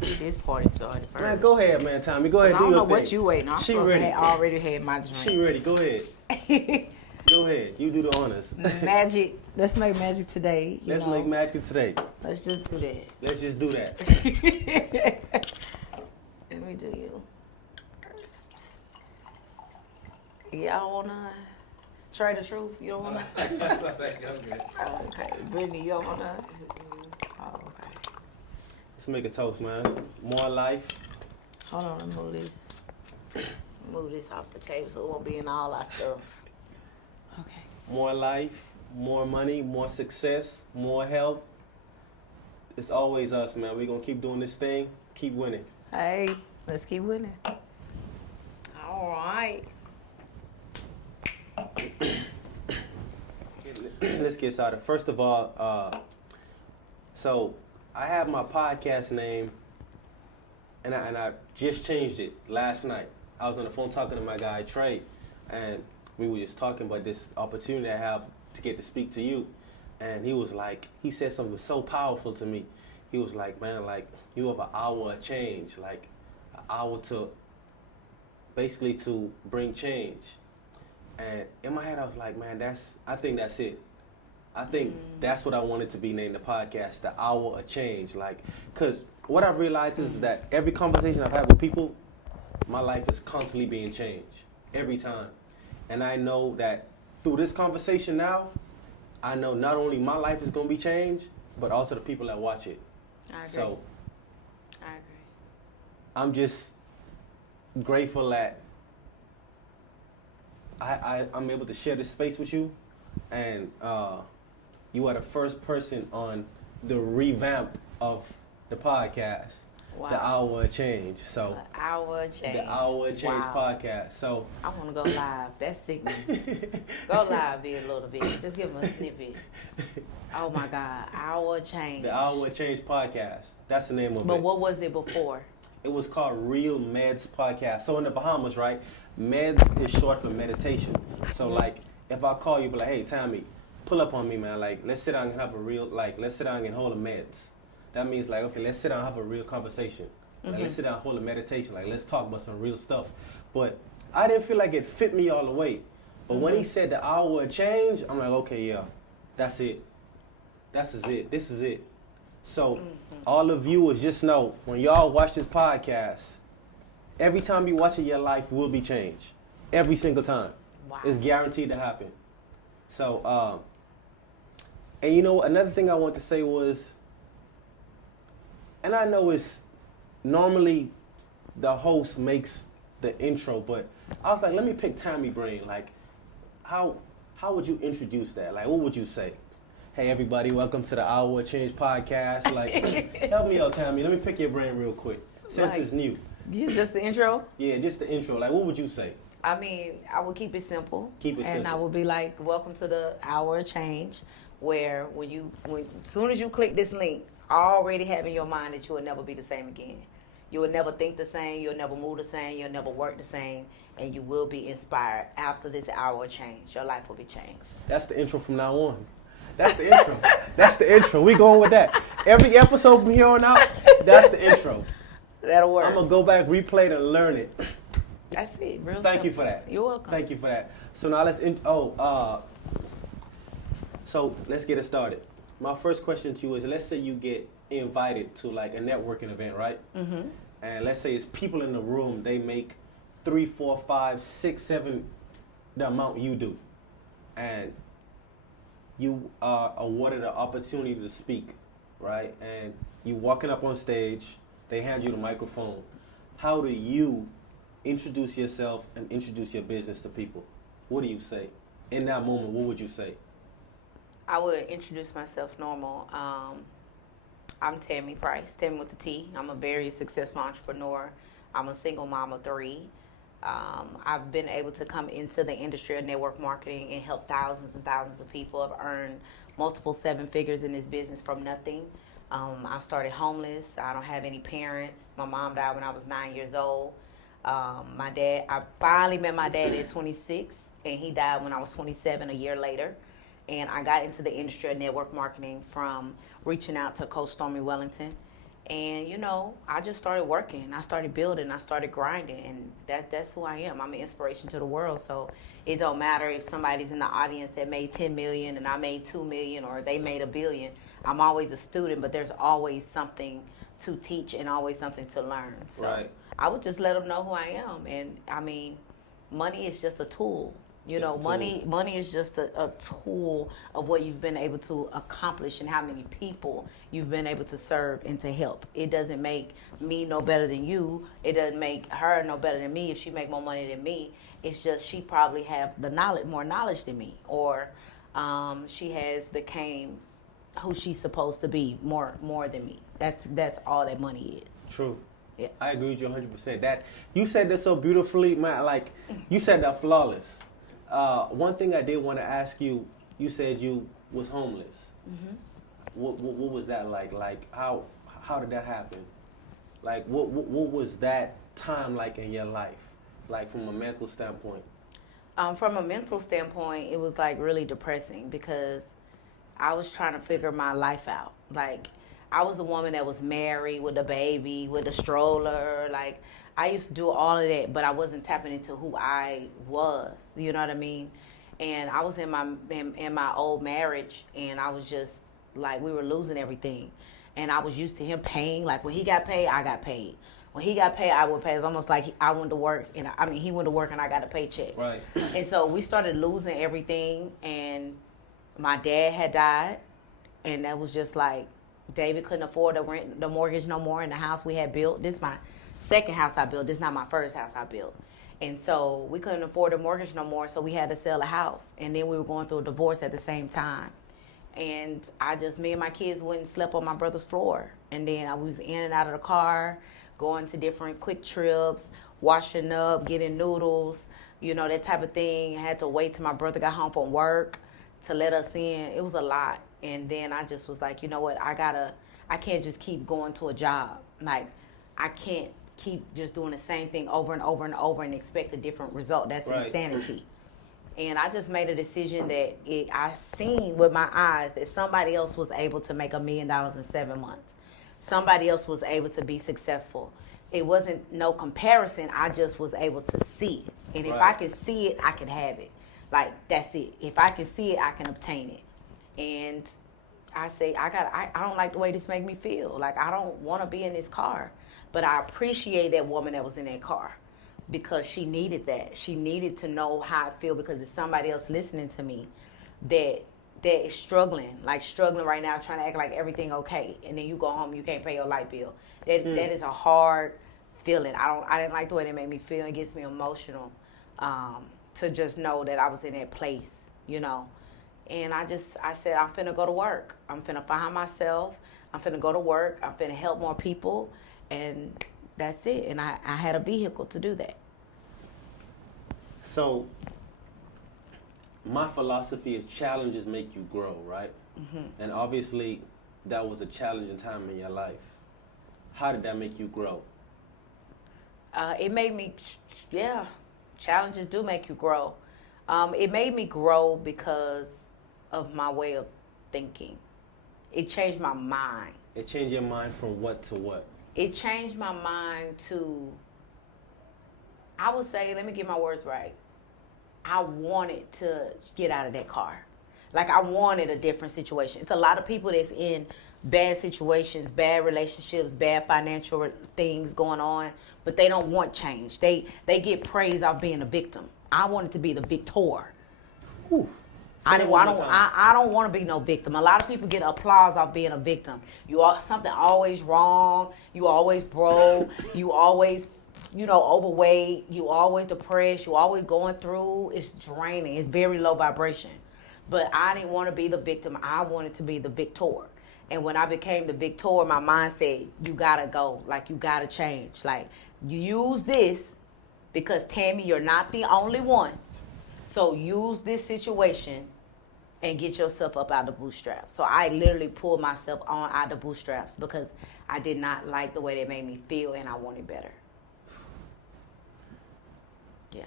Let's get this party started first. Man, go ahead, man, Tommy. Go ahead. I Do don't your know thing. what you waiting on. She ready. Already had my drink. She ready. Go ahead. Go ahead. You do the honors. Magic. Let's make magic today. Let's make magic today. Let's just do that. Let's just do that. Let me do you first. Y'all wanna try the truth? You don't wanna? Okay. Brittany, you don't wanna? Oh, okay. Let's make a toast, man. More life. Hold on, let me move this. Move this off the table so it won't be in all our stuff. Okay. More life, more money, more success, more health. It's always us, man. We're going to keep doing this thing, keep winning. Hey, let's keep winning. All right. Let's get started. First of all, so I have my podcast name, and I just changed it last night. I was on the phone talking to my guy, Trey, and we were just talking about this opportunity I have to get to speak to you. And he said something so powerful to me. He was like, man, like, you have an hour of change, like an hour to bring change. And in my head, I was like, man, I think that's it. I think that's what I wanted to be named the podcast, the hour of change. Like, because what I've realized is that every conversation I've had with people, my life is constantly being changed every time. And I know that through this conversation now, I know not only my life is going to be changed, but also the people that watch it. I agree. So, I agree. I'm just grateful that I'm able to share this space with you. And you are the first person on the revamp of the podcast. Wow. The Hour of Change. So The Hour of Change. The Hour of Change Wow. podcast. So I want to go live. That's sickening. Go live, be a little bit. Just give them a snippet. Oh my God, Hour of Change. The Hour of Change podcast. That's the name of it. But what was it before? It was called Real Meds Podcast. So in the Bahamas, right? Meds is short for meditation. So like, if I call you, be like, hey, Tammy, pull up on me, man. Like, let's sit down and have a real, like, let's sit down and hold a meds. That means like, okay, let's sit down and have a real conversation. Like, let's sit down and hold a meditation. Like, let's talk about some real stuff. But I didn't feel like it fit me all the way. But when he said the hour of change, I'm like, okay, yeah, that's it. This is it. So all the viewers just know, when y'all watch this podcast, every time you watch it, your life will be changed. Every single time. Wow. It's guaranteed to happen. So, and you know, another thing I want to say was, and I know it's normally the host makes the intro, but I was like, let me pick Tammy brain. Like, how would you introduce that? Like, what would you say? Hey, everybody, welcome to the Hour of Change podcast. Like, help me out, Tammy. Let me pick your brain real quick, since Like, it's new. Just the intro? Yeah, just the intro. Like, what would you say? I mean, I would keep it simple. Keep it and simple. I would be like, welcome to the Hour of Change, where when as soon as you click this link, already have in your mind that you will never be the same again. You will never think the same, you'll never move the same, you'll never work the same, and you will be inspired after this hour of change. Your life will be changed. That's the intro from now on. That's the intro. That's the intro. We going with that. Every episode from here on out, that's the intro. That'll work. I'm going to go back, replay it, and learn it. That's it. Real Thank simple. you for that. You're welcome. Thank you for that. So now so let's get it started. My first question to you is, let's say you get invited to like a networking event, right? Mm-hmm. And let's say it's people in the room, they make 3, 4, 5, 6, 7, the amount you do. And you are awarded an opportunity to speak, right? And you walking up on stage, they hand you the microphone. How do you introduce yourself and introduce your business to people? What do you say? In that moment, what would you say? I would introduce myself normal. I'm Tammy Price, Tammy with the T. I'm a very successful entrepreneur. I'm a single mom of 3. I've been able to come into the industry of network marketing and help thousands and thousands of people. I've earned multiple 7 figures in this business from nothing. I started homeless. I don't have any parents. My mom died when I was 9 years old. I finally met my dad at 26, and he died when I was 27, a year later. And I got into the industry of network marketing from reaching out to Coach Stormy Wellington And you know, I just started working. I started building. I started grinding, and that's who I am. I'm an inspiration to the world. So it don't matter if somebody's in the audience that made 10 million and I made 2 million, or they made 1 billion. I'm always a student, but there's always something to teach and always something to learn. So Right. I would just let them know who I am. And I mean, money is just a tool. You know, It's a tool. money is just a tool of what you've been able to accomplish and how many people you've been able to serve and to help. It doesn't make me no better than you. It doesn't make her no better than me if she make more money than me. It's just she probably have the knowledge, more knowledge than me, or she has became who she's supposed to be more than me. That's all that money is. True. Yeah. I agree with you 100%. That you said that so beautifully, man. Like you said that flawless. One thing I did want to ask you. You said you was homeless. Mm-hmm. What was that like? Like how did that happen? Like what was that time like in your life? Like from a mental standpoint. From a mental standpoint, it was like really depressing because I was trying to figure my life out. Like I was a woman that was married with a baby, with a stroller. Like I used to do all of that, but I wasn't tapping into who I was. You know what I mean? And I was in my old marriage, and I was just like, we were losing everything. And I was used to him paying. Like when he got paid, I got paid. When he got paid, I would pay. It's almost like I went to work, and he went to work, and I got a paycheck. Right. And so we started losing everything, and my dad had died, and that was just like David couldn't afford the mortgage no more in the house we had built. This is my second house I built. This is not my first house I built. And so we couldn't afford the mortgage no more, so we had to sell a house. And then we were going through a divorce at the same time. And me and my kids went and slept on my brother's floor. And then I was in and out of the car, going to different quick trips, washing up, getting noodles, you know, that type of thing. I had to wait till my brother got home from work to let us in. It was a lot. And then I just was like, you know what, I can't just keep going to a job. Like, I can't keep just doing the same thing over and over and over and expect a different result. That's Right. insanity. And I just made a decision that I seen with my eyes that somebody else was able to make $1 million in 7 months. Somebody else was able to be successful. It wasn't no comparison. I just was able to see it. And if Right. I can see it, I can have it. Like, that's it. If I can see it, I can obtain it. And I say, I don't like the way this make me feel. Like, I don't want to be in this car. But I appreciate that woman that was in that car, because she needed that. She needed to know how I feel, because there's somebody else listening to me that is struggling right now, trying to act like everything okay, and then you go home, you can't pay your light bill. That is a hard feeling. I didn't like the way that made me feel. It gets me emotional to just know that I was in that place, you know. And I said, I'm finna go to work. I'm finna find myself. I'm finna go to work. I'm finna help more people. And that's it. And I had a vehicle to do that. So, my philosophy is challenges make you grow, right? Mm-hmm. And obviously, that was a challenging time in your life. How did that make you grow? It made me, challenges do make you grow. It made me grow because of my way of thinking. It changed my mind. It changed your mind from what to what? It changed my mind to, I would say, let me get my words right. I wanted to get out of that car. Like, I wanted a different situation. It's a lot of people that's in bad situations, bad relationships, bad financial things going on, but they don't want change. They get praise off being a victim. I wanted to be the victor. Whew. I don't want to be no victim. A lot of people get applause off being a victim. Something always wrong. You always broke. You always, overweight. You always depressed. You always going through. It's draining. It's very low vibration. But I didn't want to be the victim. I wanted to be the victor. And when I became the victor, my mind said, you gotta go. Like, you gotta change. Like, you use this because, Tammy, you're not the only one. So use this situation and get yourself up out of the bootstraps. So I literally pulled myself out of the bootstraps because I did not like the way they made me feel, and I wanted better. Yeah.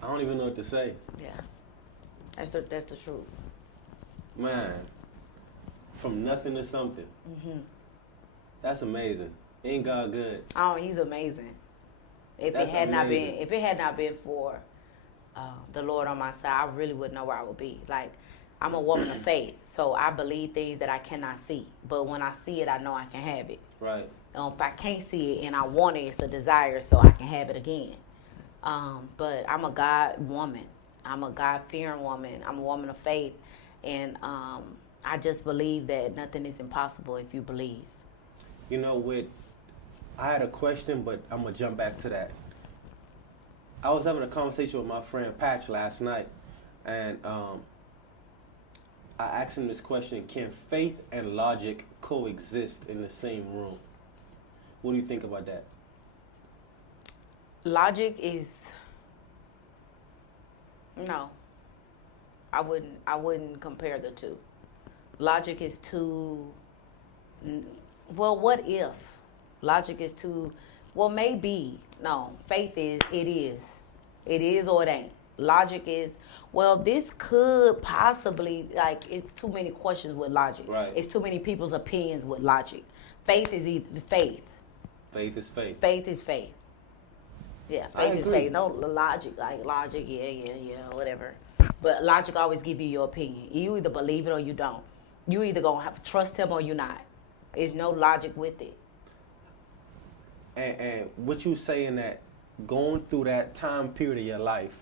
I don't even know what to say. Yeah. That's the truth. Man, from nothing to something. Mm-hmm. That's amazing. Ain't God good? Oh, he's amazing. If That's it had not amazing. been, if it had not been for the Lord on my side, I really wouldn't know where I would be. Like, I'm a woman of faith, so I believe things that I cannot see. But when I see it, I know I can have it. Right. If I can't see it and I want it, it's a desire, so I can have it again. But I'm a God woman. I'm a God-fearing woman. I'm a woman of faith. And I just believe that nothing is impossible if you believe. You know, I had a question, but I'm going to jump back to that. I was having a conversation with my friend Patch last night, and I asked him this question: can faith and logic coexist in the same room? What do you think about that? Logic is no. I wouldn't compare the two. Logic is too well, what if? Logic is too well, maybe. No, faith is it is. It is or it ain't. Logic is well, this could possibly, like, it's too many questions with logic. Right. It's too many people's opinions with logic. Faith is faith. Faith is faith. Faith is faith. Yeah, I faith is agree. faith. No logic, like logic, yeah, whatever. But logic always give you your opinion. You either believe it or you don't. You either gonna have to trust him or you not. There's no logic with it. And what you saying that going through that time period of your life,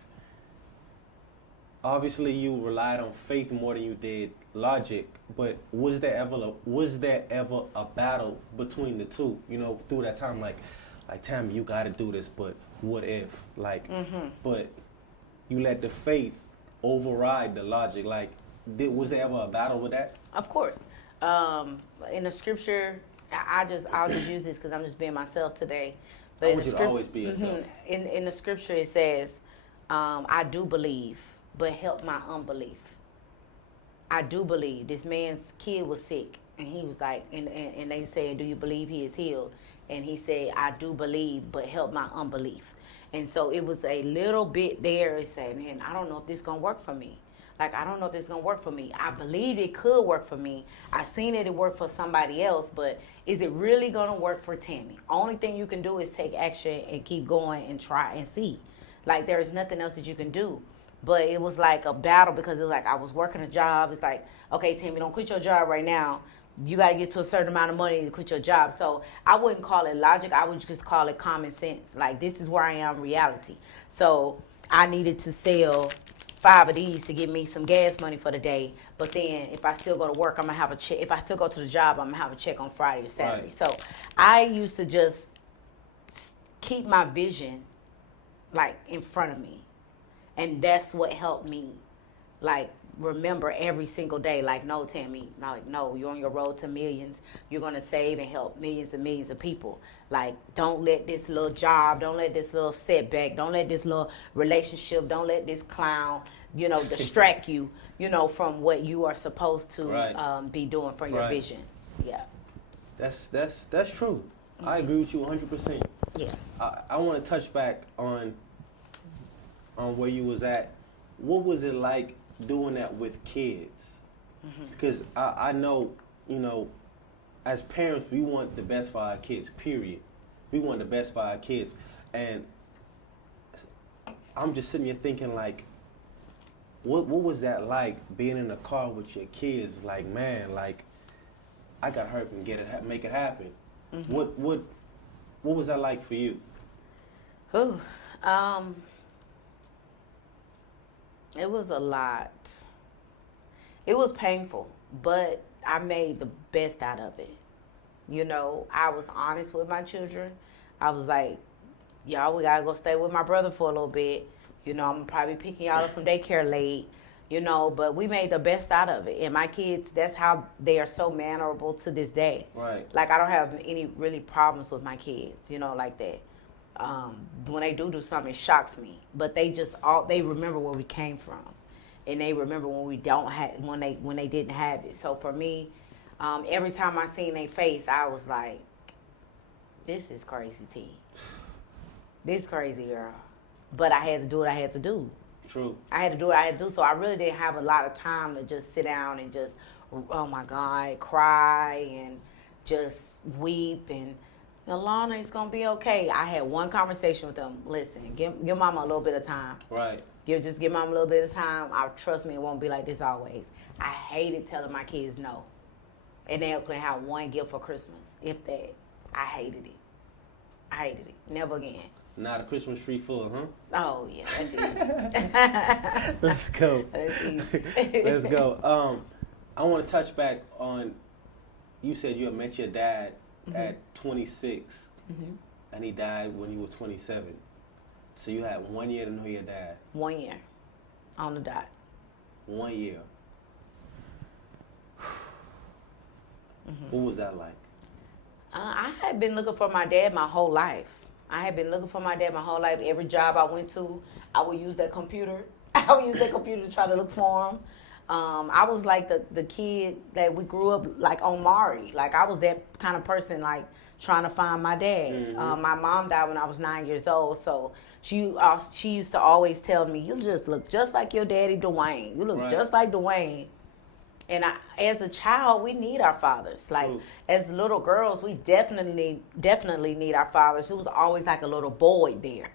obviously you relied on faith more than you did logic, but was there ever a battle between the two, you know, through that time, like Tammy, you got to do this, but what if, like, but you let the faith override the logic, like, was there ever a battle with that? Of course. In the scripture, I'll just use this because I'm just being myself today. But I in want the you to always be yourself. In the scripture it says, I do believe, but help my unbelief. I do believe. This man's kid was sick, and he was like, and they said, do you believe he is healed? And he said, I do believe, but help my unbelief. And so it was a little bit there. It said, man, I don't know if this is going to work for me. Like, I don't know if this is going to work for me. I believe it could work for me. I seen it work for somebody else, but is it really going to work for Tammy? Only thing you can do is take action and keep going and try and see. Like, there's nothing else that you can do. But it was like a battle because it was like I was working a job. It's like, okay, Tammy, don't quit your job right now. You got to get to a certain amount of money to quit your job. So I wouldn't call it logic. I would just call it common sense. Like, this is where I am, reality. So I needed to sell 5 of these to give me some gas money for the day. But then if I still go to work, I'm going to have a check. If I still go to the job, I'm going to have a check on Friday or Saturday. Right. So I used to just keep my vision, like, in front of me. And that's what helped me, like, remember every single day, like, no, Tammy, like, no, you're on your road to millions. You're going to save and help millions and millions of people. Like, don't let this little job, don't let this little setback, don't let this little relationship, don't let this clown, you know, distract you, you know, from what you are supposed to Right. be doing for your vision. Yeah. That's true. I agree with you 100%. Yeah. I want to touch back on where you was at. What was it like doing that with kids? Because I know, you know, as parents, we want the best for our kids, period. We want the best for our kids. And I'm just sitting here thinking, like, what was that like, being in the car with your kids? Like, man, like, I got to hurry and make it happen. What was that like for you? Ooh, it was a lot. It was painful, but I made the best out of it. You know, I was honest with my children. I was like, y'all, we gotta go stay with my brother for a little bit. You know, I'm probably picking y'all up from daycare late, you know, but we made the best out of it. And my kids, that's how they are so mannerable to this day. Right. Like, I don't have any really problems with my kids, you know, like that. When they do something, it shocks me. But they remember where we came from, and they remember when we when they didn't have it. So for me, every time I seen their face, I was like, "This is crazy, T. This crazy girl." But I had to do what I had to do. True. I had to do what I had to do. So I really didn't have a lot of time to just sit down and just, oh my God, cry and just weep and, Lana, it's going to be okay. I had one conversation with them. Listen, give mama a little bit of time. Right. Just give mama a little bit of time. Trust me, it won't be like this always. I hated telling my kids no. And they only have one gift for Christmas, if that. I hated it. Never again. Not a Christmas tree full, huh? Oh, yeah, that's easy. Let's go. That's easy. Let's go. I want to touch back on, you said you had met your dad at 26, and he died when you were 27. So you had 1 year to know your dad. 1 year on the dot. 1 year. What was that like? I had been looking for my dad my whole life. Every job I went to, I would use that computer. To try to look for him. I was like the kid that we grew up like on Mari. Like I was that kind of person, like trying to find my dad. My mom died when I was 9 years old, so she used to always tell me, "You just look just like your daddy, Dwayne. You look just like Dwayne." And as a child, we need our fathers. Like as little girls, we definitely need our fathers. It was always like a little void there,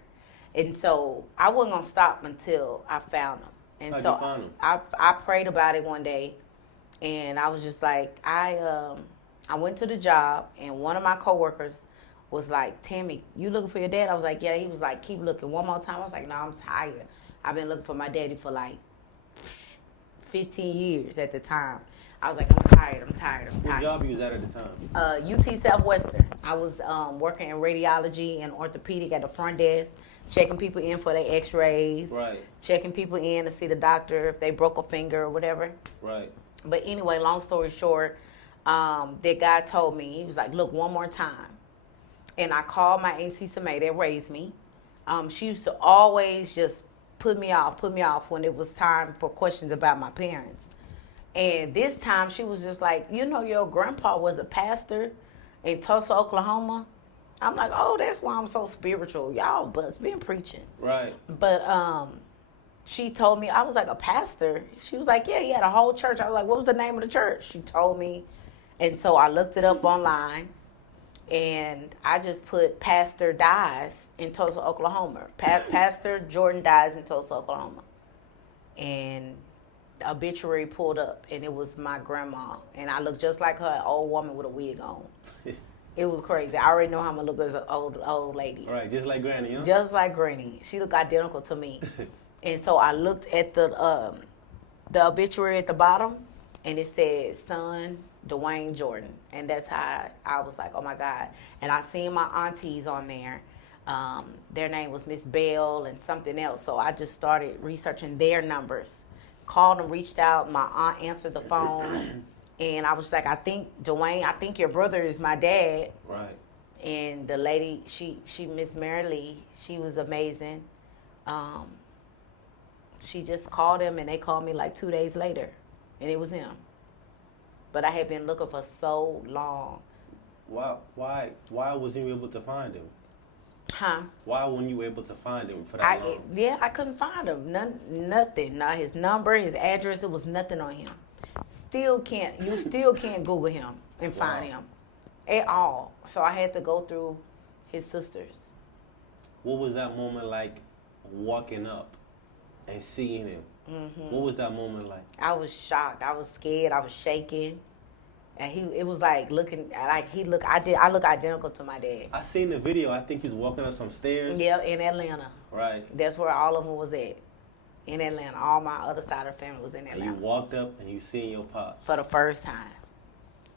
and so I wasn't gonna stop until I found them. And How'd so you find him? I prayed about it one day, and I was just like, I went to the job, and one of my coworkers was like, "Tammy, you looking for your dad?" I was like, "Yeah." He was like, "Keep looking one more time." I was like, "No, I'm tired. I've been looking for my daddy for like 15 years at the time." I was like, I'm tired. What job you was at the time? UT Southwestern. I was working in radiology and orthopedic at the front desk, checking people in for their x-rays, checking people in to see the doctor if they broke a finger or whatever. Right. But anyway, long story short, that guy told me, he was like, "Look, one more time." And I called my Auntie Samay that raised me. She used to always just put me off when it was time for questions about my parents. And this time she was just like, "Your grandpa was a pastor in Tulsa, Oklahoma." I'm like, "Oh, that's why I'm so spiritual. Y'all bust been preaching." Right. But she told me, I was like, "A pastor?" She was like, "Yeah, he had a whole church." I was like, "What was the name of the church?" She told me. And so I looked it up online, and I just put "Pastor dies in Tulsa, Oklahoma." Pastor Jordan dies in Tulsa, Oklahoma. And the obituary pulled up, and it was my grandma. And I looked just like her, an old woman with a wig on. It was crazy. I already know how I'm going to look as an old lady. Right, just like Granny, huh? Just like Granny. She looked identical to me. And so I looked at the obituary at the bottom, and it said, "Son, Dwayne Jordan." And that's how I was like, oh, my God. And I seen my aunties on there. Their name was Miss Bell and something else. So I just started researching their numbers. Called them, reached out. My aunt answered the phone. And I was like, "Dwayne, I think your brother is my dad." Right. And the lady, she Miss Mary Lee, she was amazing. She just called him, and they called me like 2 days later. And it was him. But I had been looking for so long. Why wasn't you able to find him? Huh? Why weren't you able to find him for that long? Yeah, I couldn't find him. Nothing. Not his number, his address. It was nothing on him. You still can't Google him and find him at all. So I had to go through his sisters. What was that moment like, walking up and seeing him? Mm-hmm. What was that moment like? I was shocked. I was scared. I was shaking. And it was like looking like I look identical to my dad. I seen the video. I think he was walking up some stairs. Yeah, in Atlanta. Right. That's where all of them was at. In Atlanta. All my other side of the family was in Atlanta. And you walked up and you seen your pops. For the first time.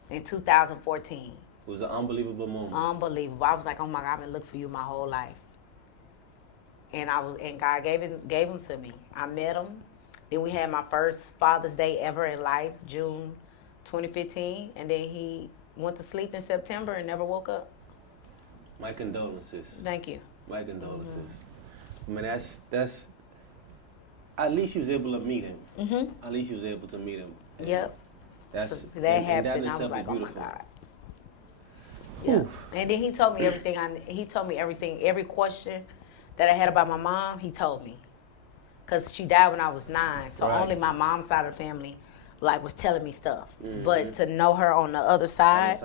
In 2014. It was an unbelievable moment. Unbelievable. I was like, oh my God, I've been looking for you my whole life. And God gave him to me. I met him. Then we had my first Father's Day ever in life, June 2015. And then he went to sleep in September and never woke up. My condolences. Thank you. My condolences. Mm-hmm. I mean, that's at least you was able to meet him. Mm-hmm. At least you was able to meet him. Yep. That happened. And I was like, oh my God. Yeah. And then he told me everything. Every question that I had about my mom, he told me. Because she died when I was 9. So only my mom's side of the family was telling me stuff. Mm-hmm. But to know her on the other side,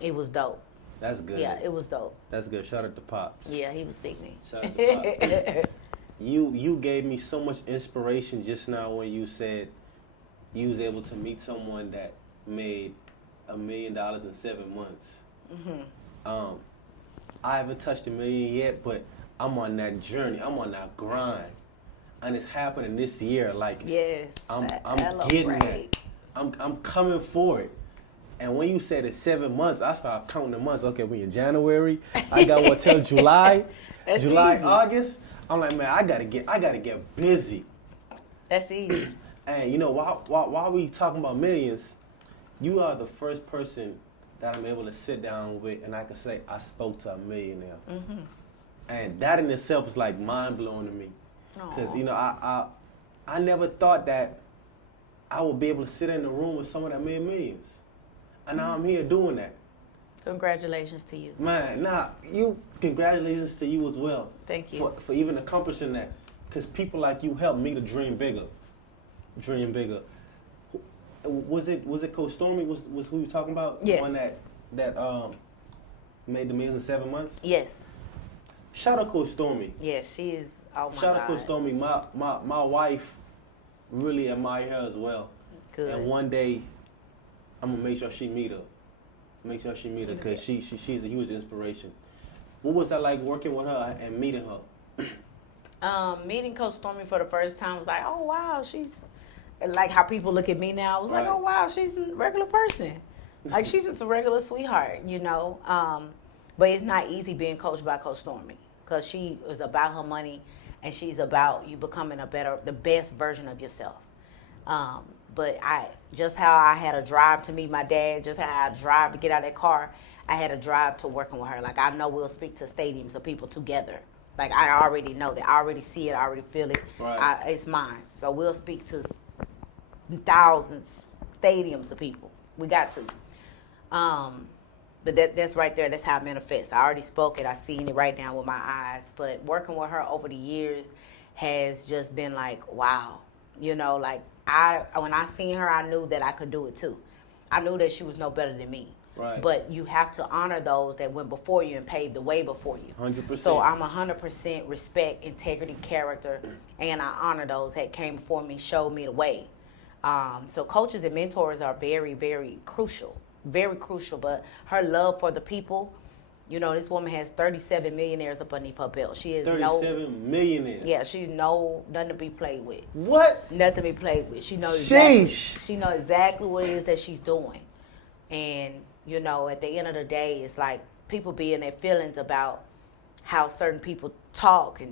It was dope. That's good. Yeah, it was dope. That's good. Shout out to Pops. Yeah, he was sickening. Shout out to Pops. You gave me so much inspiration just now when you said you was able to meet someone that made $1 million in 7 months. Mm-hmm. I haven't touched $1 million yet, but I'm on that journey. I'm on that grind, and it's happening this year. Like, yes, I'm getting it. I'm coming for it. And when you said it's 7 months, I started counting the months. Okay, we in January. I got what till July, July, easy. August. I'm like, man, I gotta get busy. That's easy. And you know, while we talking about millions, you are the first person that I'm able to sit down with, and I can say I spoke to a millionaire. Mm-hmm. And that in itself is like mind blowing to me, because you know, I never thought that I would be able to sit in the room with someone that made millions, and now I'm here doing that. Congratulations to you. Man, congratulations to you as well. Thank you. For even accomplishing that, because people like you helped me to dream bigger. Dream bigger. Was it Coach Stormy was who you talking about? Yes. The one that made the millions in 7 months? Yes. Shout out Coach Stormy. Yes, she is. Oh my God. Shout out Coach Stormy. My wife really admire her as well. Good. And one day I'm gonna make sure she meet her. Because she's a huge inspiration. What was that like working with her and meeting her? Meeting Coach Stormy for the first time was like, oh wow, she's like how people look at me now. I was like, oh wow, she's a regular person. Like she's just a regular sweetheart, you know. But it's not easy being coached by Coach Stormy, because she is about her money and she's about you becoming the best version of yourself. But just how I had a drive to meet my dad, just how I drive to get out of that car, I had a drive to working with her. Like I know we'll speak to stadiums of people together. Like I already know that. I already see it. I already feel it. Right. It's mine. So we'll speak to thousands, stadiums of people. We got to. But that's right there. That's how I manifest. I already spoke it. I seen it right now with my eyes. But working with her over the years has just been like, wow. You know, like when I seen her, I knew that I could do it too. I knew that she was no better than me. Right. But you have to honor those that went before you and paved the way before you. 100%. So I'm 100% respect, integrity, character, and I honor those that came before me, showed me the way. So coaches and mentors are very, very crucial. Very crucial. But her love for the people, you know, this woman has 37 millionaires up underneath her belt. She is 37 millionaires. Yeah, she's nothing to be played with. What? Nothing to be played with. She knows exactly what it is that she's doing. And, you know, at the end of the day, it's like people be in their feelings about how certain people talk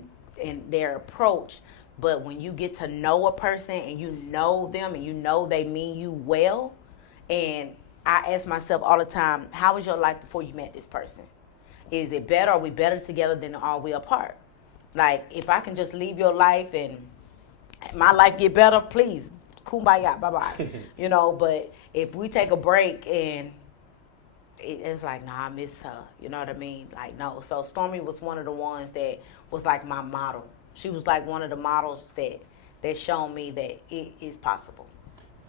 and their approach. But when you get to know a person and you know them and you know they mean you well, and I ask myself all the time, how was your life before you met this person? Is it better? Are we better together than are we apart? Like, if I can just leave your life and my life get better, please, kumbaya, bye-bye. You know, but if we take a break and it's like, nah, I miss her. You know what I mean? Like, no. So Stormy was one of the ones that was like my model. She was like one of the models that showed me that it is possible.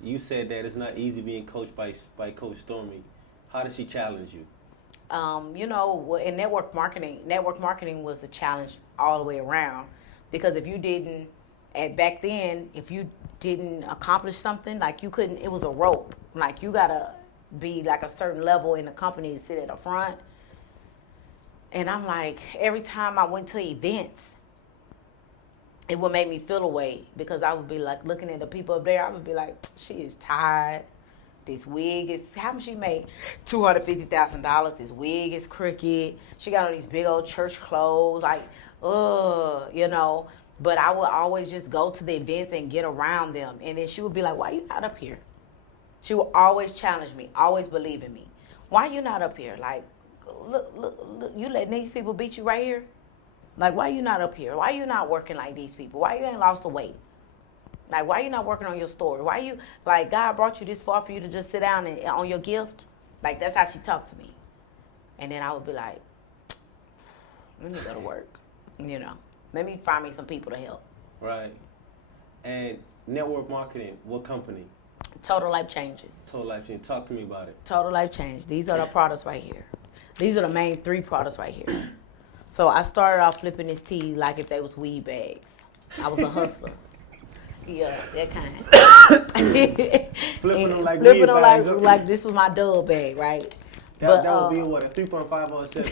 You said that it's not easy being coached by Coach Stormy. How did she challenge you? You know, in network marketing was a challenge all the way around, because if you didn't, back then, if you didn't accomplish something, like you couldn't, it was a rope. Like you gotta be like a certain level in the company to sit at the front. And I'm like, every time I went to events, it would make me feel away, because I would be like looking at the people up there. I would be like, she is tired. This wig is, how much she made? $250,000. This wig is crooked. She got all these big old church clothes. Like, you know. But I would always just go to the events and get around them. And then she would be like, why you not up here? She would always challenge me, always believe in me. Why you not up here? Like, look, you letting these people beat you right here? Like, why you not up here? Why you not working like these people? Why you ain't lost the weight? Like, why you not working on your story? Why you, like, God brought you this far for you to just sit down and on your gift? Like, that's how she talked to me. And then I would be like, let me go to work, you know. Let me find me some people to help. Right. And network marketing, what company? Total Life Changes. Total life change. Talk to me about it. Total Life Change. These are the products right here. These are the main 3 products right here. So I started off flipping this tea like if they was weed bags. I was a hustler. Yeah, that kind. Flipping them like flipping weed them bags. like this was my dub bag, right? That would be what, a 3.5 or a 7?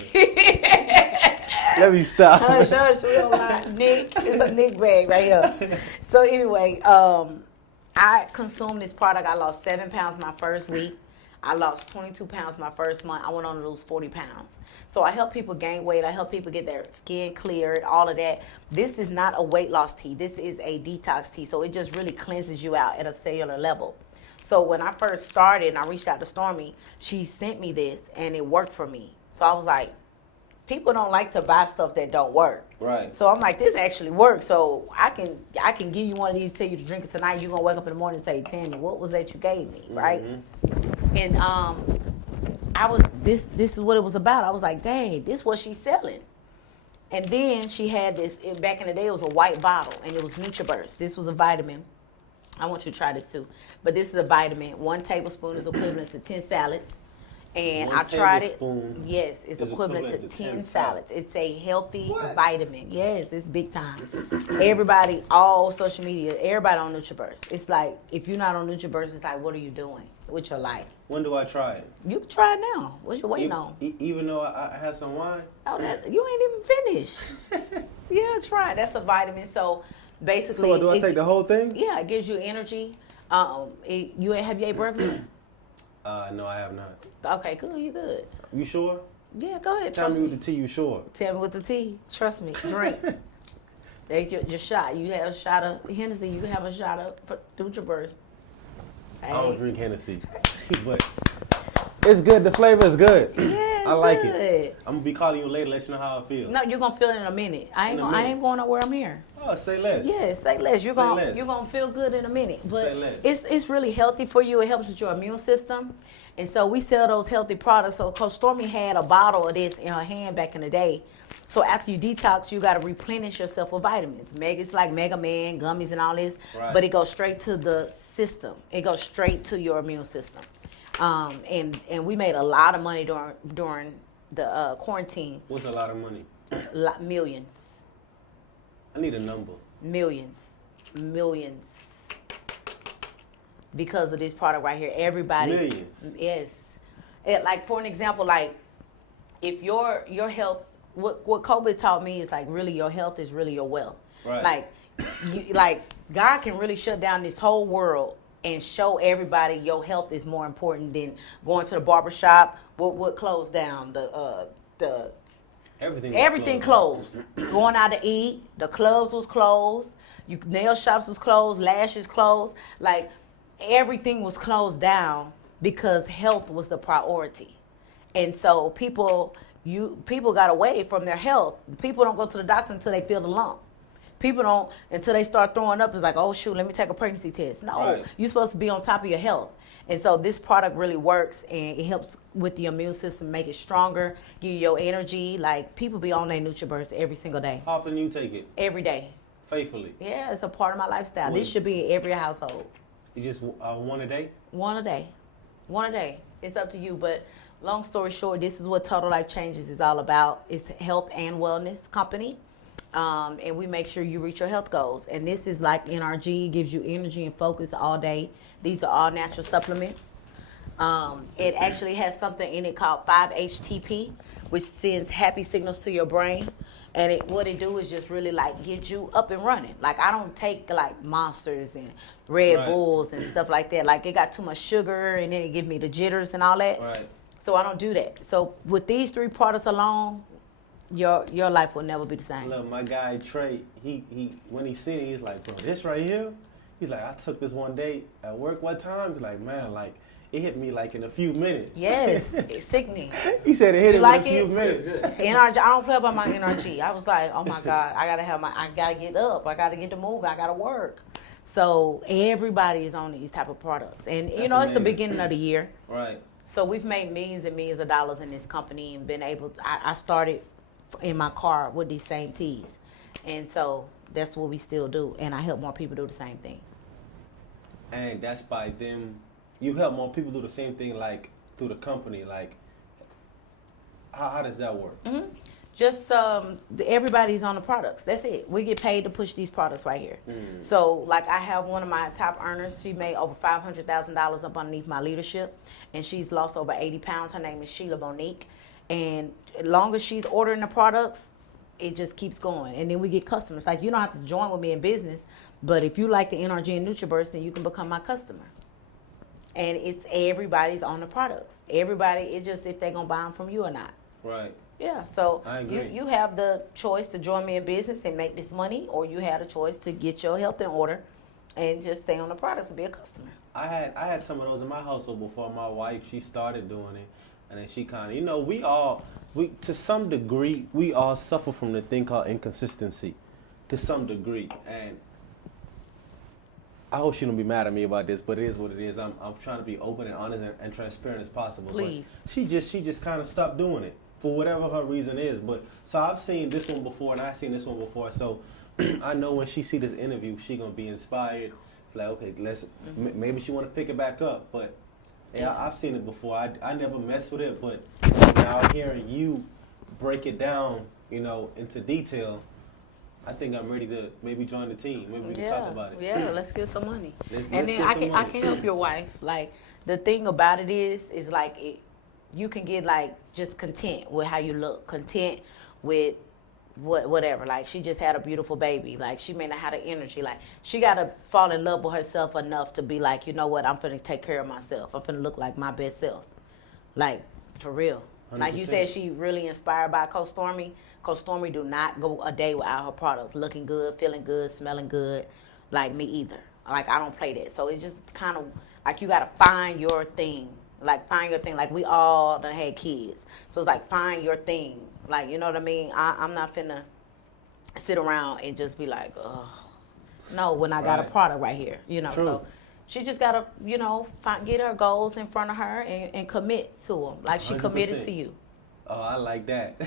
Let me stop. Hush, we don't lie. Nick, it's a Nick bag right here. So anyway, I consumed this product. I lost 7 pounds my first week. I lost 22 pounds my first month. I went on to lose 40 pounds. So I help people gain weight. I help people get their skin cleared, all of that. This is not a weight loss tea. This is a detox tea. So it just really cleanses you out at a cellular level. So when I first started and I reached out to Stormy, she sent me this and it worked for me. So I was like, people don't like to buy stuff that don't work. Right. So I'm like, this actually works. So I can give you one of these, tell you to drink it tonight. You're going to wake up in the morning and say, Tammy, what was that you gave me, right? Mm-hmm. And this is what it was about. I was like, dang, this is what she's selling. And then she had this, back in the day, it was a white bottle, and it was NutriBurst. This was a vitamin. I want you to try this too. But this is a vitamin. 1 tablespoon is equivalent to 10 salads. And I tried it. Yes, it's equivalent to 10 salads. It's a healthy vitamin. Yes, it's big time. Everybody, all social media, everybody on NutriBurst. It's like, if you're not on NutriBurst, it's like, what are you doing with your life? When do I try it? You can try it now. What you waiting on? Even though I had some wine? Oh, you ain't even finished. Yeah, try it. That's a vitamin. So basically. So do I take the whole thing? Yeah, it gives you energy. Have you ate breakfast? No, I have not. Okay, good. You good? You sure? Yeah, go ahead. Tell me with the tea. You sure? Tell me with the tea. Trust me. Drink. Take your shot. You have a shot of Hennessy. You can have a shot of NutriBurst. Hey. I don't drink Hennessy, but it's good. The flavor is good. Yeah, I like good. it. I'm gonna be calling you later, let you know how I feel. No, you're gonna feel it in a minute. I ain't going nowhere. I'm here. Oh, say less. Yeah, say less. You're gonna feel good in a minute. But say less. It's really healthy for you. It helps with your immune system. And so we sell those healthy products. So Coach Stormy had a bottle of this in her hand back in the day. So after you detox, you got to replenish yourself with vitamins. It's like Mega Man, gummies, and all this. Right. But it goes straight to the system. It goes straight to your immune system. And we made a lot of money during the quarantine. What's a lot of money? Millions. I need a number. Millions. Because of this product right here. Everybody. Millions. Yes. Like, for an example, like, if your health, what COVID taught me is, like, really your health is really your wealth. Right. Like God can really shut down this whole world and show everybody your health is more important than going to the barbershop. What closed down? Everything closed. Going out to eat, the clubs was closed. Nail shops was closed, lashes closed. Like, everything was closed down because health was the priority. And so people got away from their health. People don't go to the doctor until they feel the lump. People don't until they start throwing up. It's like, oh shoot, let me take a pregnancy test. No, right. You're supposed to be on top of your health. And so this product really works, and it helps with the immune system, make it stronger, give you your energy. Like, people be on their NutriBurst every single day. How often you take it? Every day. Faithfully? Yeah, it's a part of my lifestyle. This should be in every household. You just one a day? One a day. It's up to you, but long story short, this is what Total Life Changes is all about. It's a health and wellness company. And we make sure you reach your health goals. And this is like NRG, gives you energy and focus all day. These are all natural supplements. It actually has something in it called 5-HTP, which sends happy signals to your brain. And what it do is just really, like, get you up and running. Like, I don't take, like, Monsters and Red Bulls and stuff like that. Like, it got too much sugar, and then it give me the jitters and all that. Right. So I don't do that. So with these 3 products alone, your life will never be the same. Look, my guy Trey, he when he seen it, he's like, bro, this right here? He's like, I took this one day at work one time. He's like, man, like, it hit me like in a few minutes. Yes, it's sickening. He said it hit him in a few minutes. NRG, I don't play about my NRG. I was like, oh my God, I gotta get up. I gotta get to move. I gotta work. So everybody is on these type of products. And, That's it's amazing. the beginning of the year. Right. So we've made millions and millions of dollars in this company and been able to, I started in my car with these same teas. And so that's what we still do. And I help more people do the same thing. and that's by them. You help more people do the same thing, like through the company. Like, how does that work? Mm-hmm. Just everybody's on the products. That's it. We get paid to push these products right here. So, like, I have one of my top earners. She made over $500,000 up underneath my leadership, and she's lost over 80 pounds. Her name is Sheila Monique, and as long as she's ordering the products, it just keeps going. And then we get customers. Like, you don't have to join with me in business, but if you like the NRG and NutriBurst, then you can become my customer. And it's everybody's on the products. Everybody, it's just if they're gonna buy them from you or not. Right. Yeah, so I agree. you have the choice to join me in business and make this money, or you had a choice to get your health in order and just stay on the products and be a customer. I had some of those in my household before my wife, she started doing it, and then she kind of, you know, we to some degree, we all suffer from the thing called inconsistency, to some degree, and I hope she don't be mad at me about this, but it is what it is. I'm trying to be open and honest and transparent as possible. Please. But she just kind of stopped doing it for whatever her reason is. But so I've seen this one before, and I've seen this one before. So I know when she see this interview, she gonna be inspired. Like, okay, maybe she want to pick it back up. But yeah, I've seen it before. I never messed with it, but now hearing you break it down, you know, into detail, I think I'm ready to maybe join the team. Maybe we can talk about it. Yeah, let's get some money. Let's and then get some I money. can help your wife. Like, the thing about it is like you can get like just content with how you look, content with whatever. Like, she just had a beautiful baby. Like, she may not have the energy. Like, she got to fall in love with herself enough to be like, you know what, I'm finna take care of myself. I'm finna look like my best self. Like, for real. 100%. Like you said, she really inspired by Coach Stormy. Coach Stormy do not go a day without her products looking good, feeling good, smelling good, like me either. Like, I don't play that. So it's just kind of like you got to find your thing. Like, find your thing. Like, we all done had kids. So it's like, find your thing. Like, you know what I mean? I'm not finna sit around and just be like, oh, no, when I got a product right here, you know. True. So she just got to, you know, get her goals in front of her and commit to them. Like, she 100%. committed to you. Oh, I like that.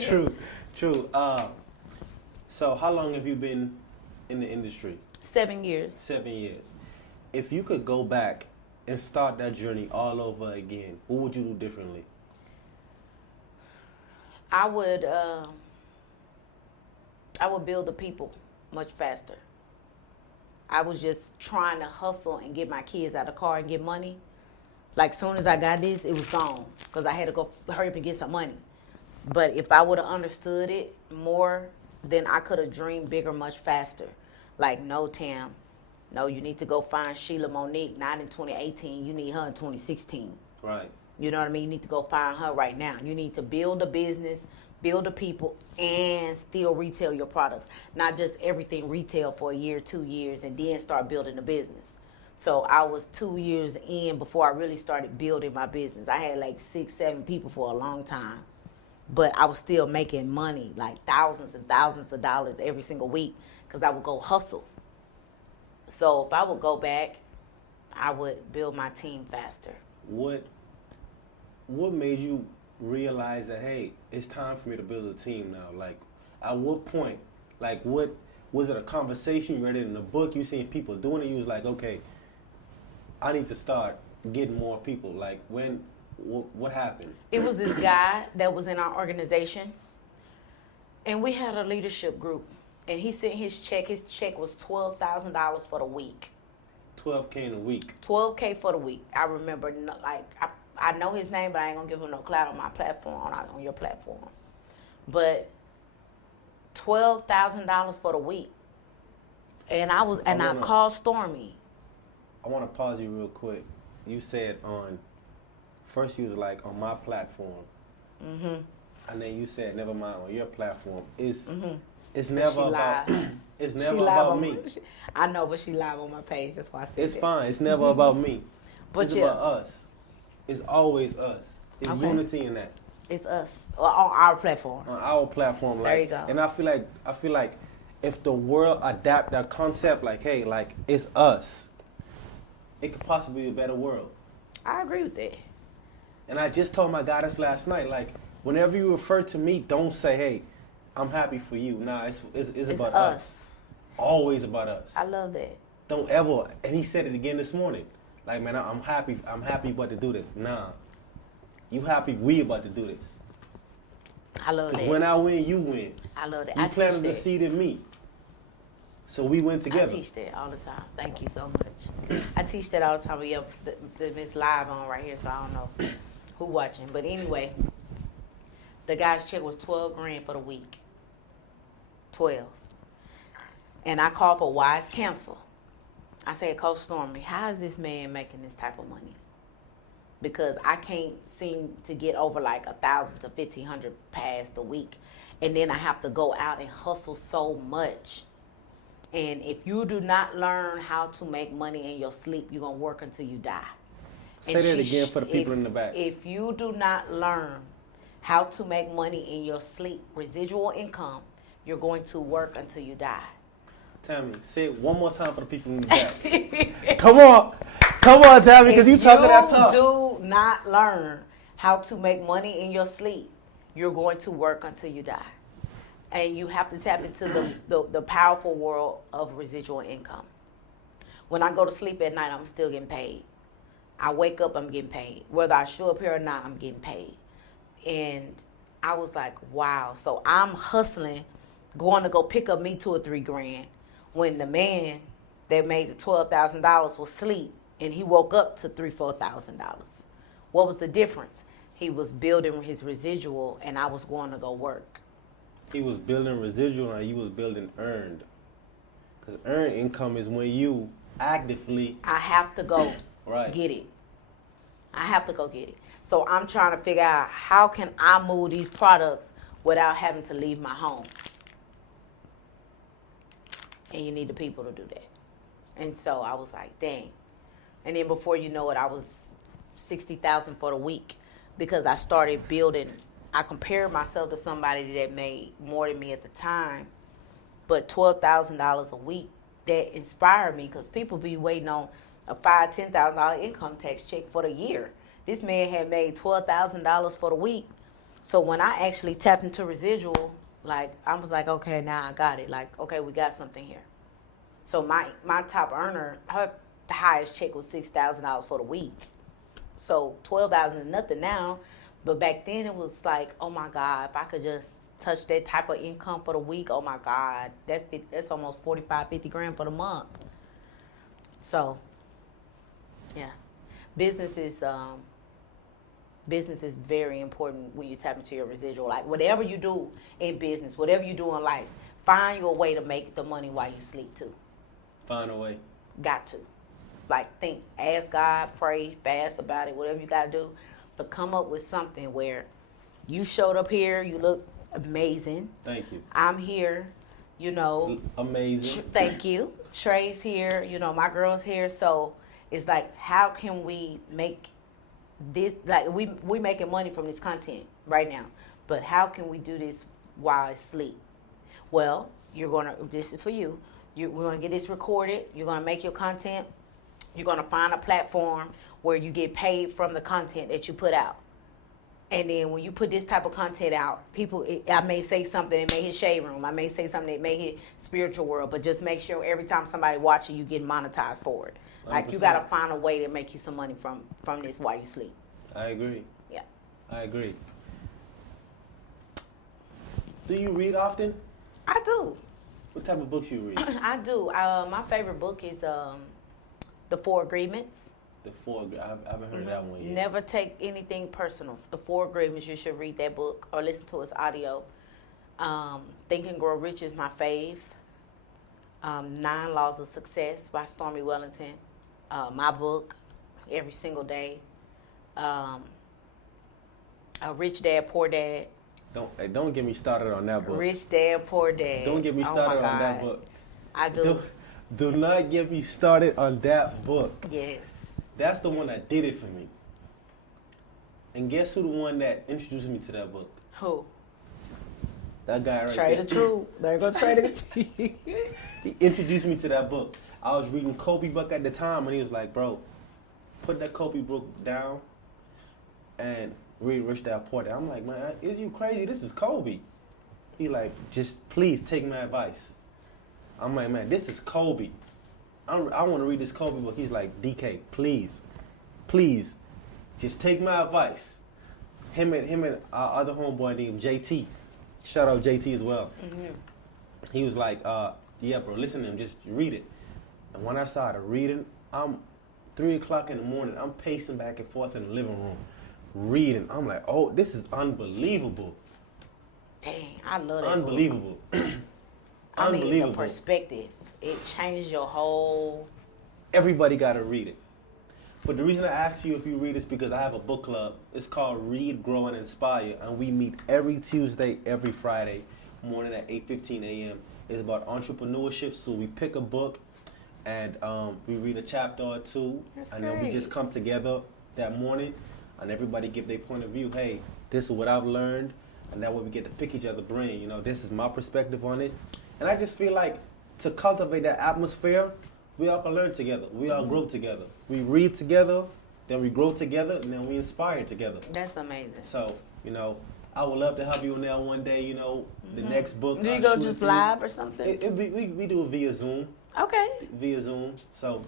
True. So how long have you been in the industry? 7 years. 7 years. If you could go back and start that journey all over again, what would you do differently? I would build the people much faster. I was just trying to hustle and get my kids out of the car and get money. Like, soon as I got this, it was gone because I had to go hurry up and get some money. But if I would have understood it more, then I could have dreamed bigger much faster. Like, no, Tam, no, you need to go find Sheila Monique, not in 2018. You need her in 2016. Right. You know what I mean? You need to go find her right now. You need to build a business, build the people, and still retail your products. Not just everything retail for a year, 2 years, and then start building a business. So I was 2 years in before I really started building my business. I had like 6, 7 people for a long time. But I was still making money, like thousands and thousands of dollars every single week because I would go hustle. So if I would go back, I would build my team faster. What made you realize that, hey, it's time for me to build a team now? Like, at what point? Like, what was it? A conversation? You read it in a book? You seen people doing it? You was like, okay, I need to start getting more people. Like, what happened? It was this guy that was in our organization, and we had a leadership group, and he sent his check. His check was $12,000 for the week. $12K in a week. $12K for the week. I remember, like, I know his name, but I ain't gonna give him no clout on my platform, on your platform. But $12,000 for the week, and I called Stormy. I want to pause you real quick. You said first you was like on my platform, and then you said never mind on your platform. It's never about it's never about me. I know, but she live on my page. That's why I said it's that. fine. It's never about me. But it's yeah, about us. It's always us. It's unity in that. It's us on our platform. On our platform, like, there you go. And I feel like if the world adapt that concept, like, hey, like, it's us, it could possibly be a better world. I agree with that. And I just told my guy this last night, like, whenever you refer to me, don't say, hey, I'm happy for you. Nah, it's about us. Always about us. I love that. Don't ever. And he said it again this morning. Like, man, I'm happy about to do this. Nah, you happy we about to do this. I love that. Because when I win, you win. I love that. You I planted teach the that. seed in me. So we went together. I teach that all the time. Thank you so much. I teach that all the time. We have this live on right here, so I don't know who watching. But anyway, the guy's check was $12,000 for the week. 12. And I called for wise counsel. I said, Coach Stormy, how is this man making this type of money? Because I can't seem to get over like 1,000 to 1,500 past a week. And then I have to go out and hustle so much. And if you do not learn how to make money in your sleep, you're going to work until you die. Say that again for the people in the back. If you do not learn how to make money in your sleep, residual income, you're going to work until you die. Tammy, say it one more time for the people in the back. Come on, Tammy, because you talking that talk. If you do not learn how to make money in your sleep, you're going to work until you die. And you have to tap into the powerful world of residual income. When I go to sleep at night, I'm still getting paid. I wake up, I'm getting paid. Whether I show up here or not, I'm getting paid. And I was like, wow. So I'm hustling, going to go pick up me $2 or $3 grand. When the man that made the $12,000 was asleep and he woke up to $3,000-$4,000. What was the difference? He was building his residual and I was going to go work. He was building residual and you was building earned. Because earned income is when you actively... I have to go get it. I have to go get it. So I'm trying to figure out how can I move these products without having to leave my home. And you need the people to do that. And so I was like, dang. And then before you know it, I was $60,000 for the week because I started building. I compared myself to somebody that made more than me at the time, but $12,000 a week, that inspired me because people be waiting on a $5,000, $10,000 income tax check for the year. This man had made $12,000 for the week. So when I actually tapped into residual, like, I was like, okay, now I got it. Like, okay, we got something here. So my top earner, her highest check was $6,000 for the week. So $12,000 is nothing now. But back then it was like, oh my God, if I could just touch that type of income for the week, oh my God, that's almost 45, 50 grand for the month. So, yeah, business is very important when you tap into your residual. Like whatever you do in business, whatever you do in life, find your way to make the money while you sleep too. Find a way. Got to. Like think, ask God, pray, fast about it, whatever you got to do. But come up with something where you showed up here, you look amazing. Thank you. I'm here, you know. Amazing. Thank you. Trey's here, you know, my girl's here. So it's like, how can we make this, like we making money from this content right now, but how can we do this while I sleep? Well, this is for you. We're going to get this recorded. You're going to make your content. You're going to find a platform where you get paid from the content that you put out. And then when you put this type of content out, I may say something that may hit Shade Room. I may say something that may hit Spiritual World. But just make sure every time somebody watching, you get monetized for it. 100%. Like you got to find a way to make you some money from this while you sleep. I agree. Yeah. I agree. Do you read often? I do. What type of books you read? I do. My favorite book is The 4 Agreements. The 4, I haven't heard that one yet. Never take anything personal. The 4 Agreements, you should read that book or listen to its audio. Think and Grow Rich is my fave. 9 Laws of Success by Stormy Wellington. My book, every single day. Rich Dad, Poor Dad. Don't get me started on that book. Rich Dad, Poor Dad. Don't get me started on that book. I do. Do not get me started on that book. Yes. That's the one that did it for me. And guess who the one that introduced me to that book? Who? That guy right Trey there. the Truth. There go Trey the Truth. He introduced me to that book. I was reading Kobe book at the time, and he was like, bro, put that Kobe book down and read Rich Dad Poor Dad. I'm like, man, is you crazy? This is Kobe. He like, just please take my advice. I'm like, man, this is Kobe. I want to read this Kobe book. He's like, DK, please, just take my advice. Him and our other homeboy named JT. Shout out JT as well. Mm-hmm. He was like, yeah, bro, listen to him. Just read it. And when I started reading, I'm 3 o'clock in the morning. I'm pacing back and forth in the living room, reading. I'm like, oh, this is unbelievable. Dang, I love that. Unbelievable. I mean, the perspective. It changes your whole... Everybody got to read it. But the reason I asked you if you read is because I have a book club. It's called Read, Grow, and Inspire. And we meet every Tuesday, every Friday morning at 8:15 a.m. It's about entrepreneurship. So we pick a book and we read a chapter or two. That's and then we just come together that morning and everybody give their point of view. Hey, this is what I've learned. And that way we get to pick each other's brain. You know, this is my perspective on it. And I just feel like to cultivate that atmosphere, we all can learn together. We all grow together. We read together, then we grow together, and then we inspire together. That's amazing. So, you know, I would love to help you on that one day, you know, the next book. Do you go just live or something? We do it via Zoom. Okay. Via Zoom. So,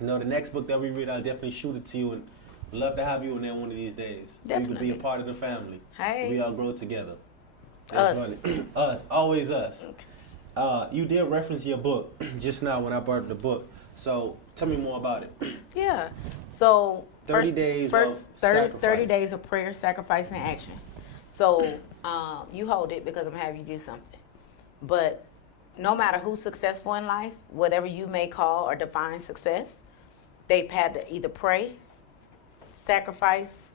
you know, the next book that we read, I'll definitely shoot it to you, and we'd love to have you on there one of these days. Definitely. You can be a part of the family. Hey. We all grow together. Us. Us. Always us. Okay. You did reference your book just now when I brought up the book. So tell me more about it. Yeah. So 30 days of sacrifice. 30 days of prayer, sacrifice, and action. So you hold it because I'm having you do something. But no matter who's successful in life, whatever you may call or define success, they've had to either pray, sacrifice,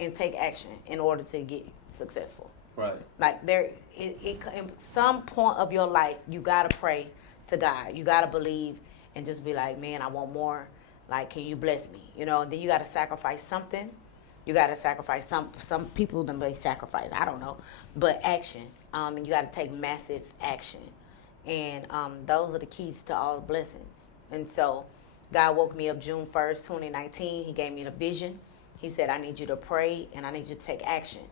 and take action in order to get successful. Right. Like at some point of your life, you gotta pray to God. You gotta believe and just be like, man, I want more. Like, can you bless me? You know. And then you gotta sacrifice something. You gotta sacrifice some people. Them may sacrifice. I don't know, but action. And you gotta take massive action. And those are the keys to all blessings. And so, God woke me up June 1st, 2019. He gave me the vision. He said, I need you to pray and I need you to take action.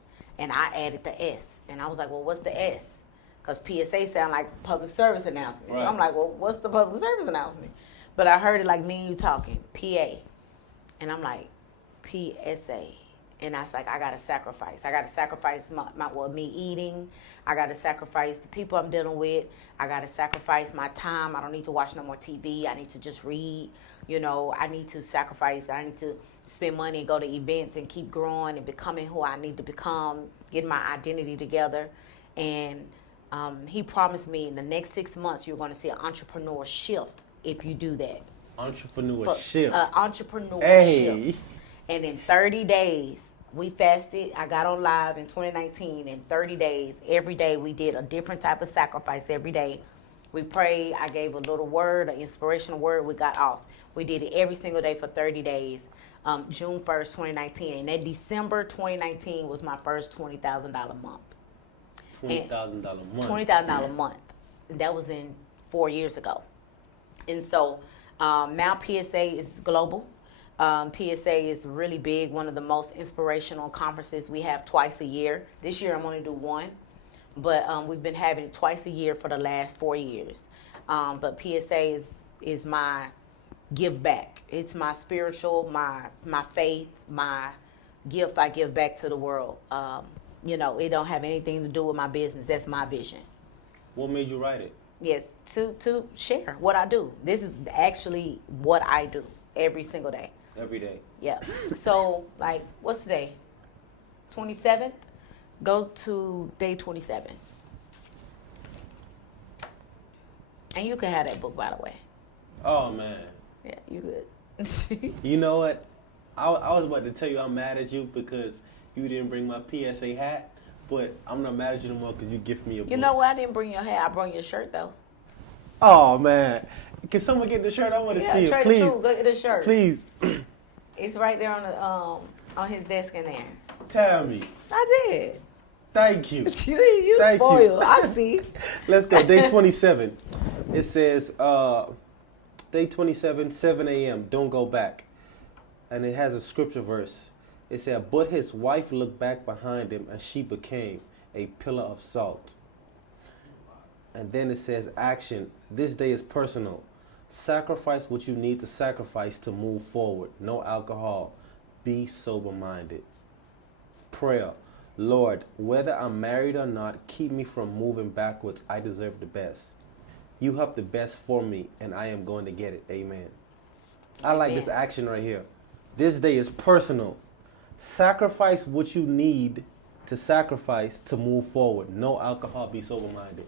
And I added the S. And I was like, well, what's the S? Because PSA sound like public service announcement. Right. So I'm like, well, what's the public service announcement? But I heard it like me and you talking, PA. And I'm like, PSA. And I was like, I got to sacrifice. I got to sacrifice me eating. I got to sacrifice the people I'm dealing with. I got to sacrifice my time. I don't need to watch no more TV. I need to just read. You know, I need to sacrifice. I need to spend money and go to events and keep growing and becoming who I need to become, getting my identity together. And he promised me in the next 6 months you're going to see an entrepreneur shift if you do that. Entrepreneur shift. Entrepreneur shift. And in 30 days, we fasted. I got on live in 2019. In 30 days, every day we did a different type of sacrifice every day. We prayed. I gave a little word, an inspirational word. We got off. We did it every single day for 30 days. June 1st, 2019. And that December 2019 was my first $20,000 month. $20,000 month. $20,000 month. And that was in 4 years ago. And so now PSA is global. PSA is really big, one of the most inspirational conferences we have twice a year. This year I'm going to do one, but we've been having it twice a year for the last 4 years. But PSA is my give back. It's my spiritual, my faith, my gift I give back to the world. You know, it don't have anything to do with my business. That's my vision. What made you write it? Yes, to share what I do. This is actually what I do every single day. Every day. Yeah. So, like, what's today? 27th? Go to day 27. And you can have that book, by the way. Oh, man. Yeah, you good. You know what? I was about to tell you I'm mad at you because you didn't bring my PSA hat, but I'm not mad at you no more because you gifted me a book. You know what? I didn't bring your hat. I brought your shirt, though. Oh, man. Can someone get the shirt? I want to see it, please. Go get the shirt. Please. It's right there on his desk in there. Tammy. I did. Thank you. You Thank spoiled. You. I see. Let's go. Day 27. It says, day 27, 7 a.m. Don't go back. And it has a scripture verse. It said, but his wife looked back behind him and she became a pillar of salt. And then it says, action. This day is personal. Sacrifice what you need to sacrifice to move forward. No alcohol. Be sober-minded. Prayer. Lord, whether I'm married or not, keep me from moving backwards. I deserve the best. You have the best for me, and I am going to get it. Amen. I like this action right here. This day is personal. Sacrifice what you need to sacrifice to move forward. No alcohol. Be sober-minded.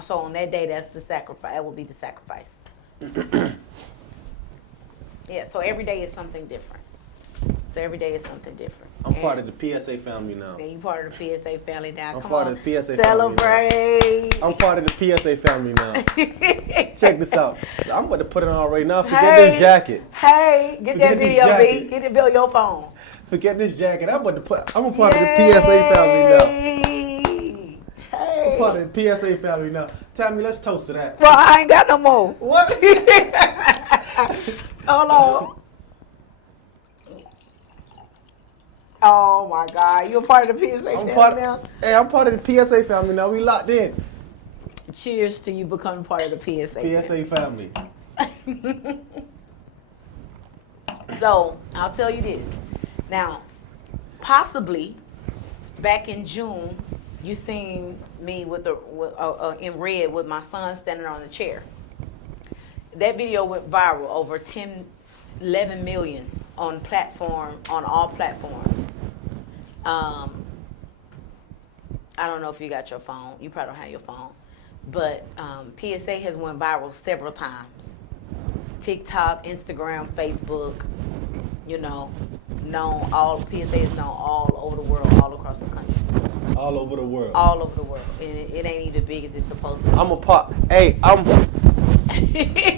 So on that day, that's the sacrifice. That will be the sacrifice. Yeah, so every day is something different. I'm part of the PSA family now. Yeah, you part of the PSA family now. I'm Come part on, of the PSA celebrate. family now. I'm part of the PSA family now. Check this out. I'm about to put it on right now. Forget this jacket. Hey, get that video, B. Get it on your phone. Forget this jacket. I'm a part of the PSA family now. Hey. I'm part of the PSA family now. Tammy, let's toast to that. Well, I ain't got no more. What? Hold on. Oh my God, you're part of the PSA family now? Hey, I'm part of the PSA family now. We locked in. Cheers to you becoming part of the PSA family. So, I'll tell you this. Now, possibly, back in June, you seen me in red with my son standing on a chair. That video went viral, over 11 million on all platforms. I don't know if you got your phone. You probably don't have your phone. But PSA has went viral several times. TikTok, Instagram, Facebook, PSA is known all over the world, all across the country. All over the world. All over the world. And it ain't even big as it's supposed to be.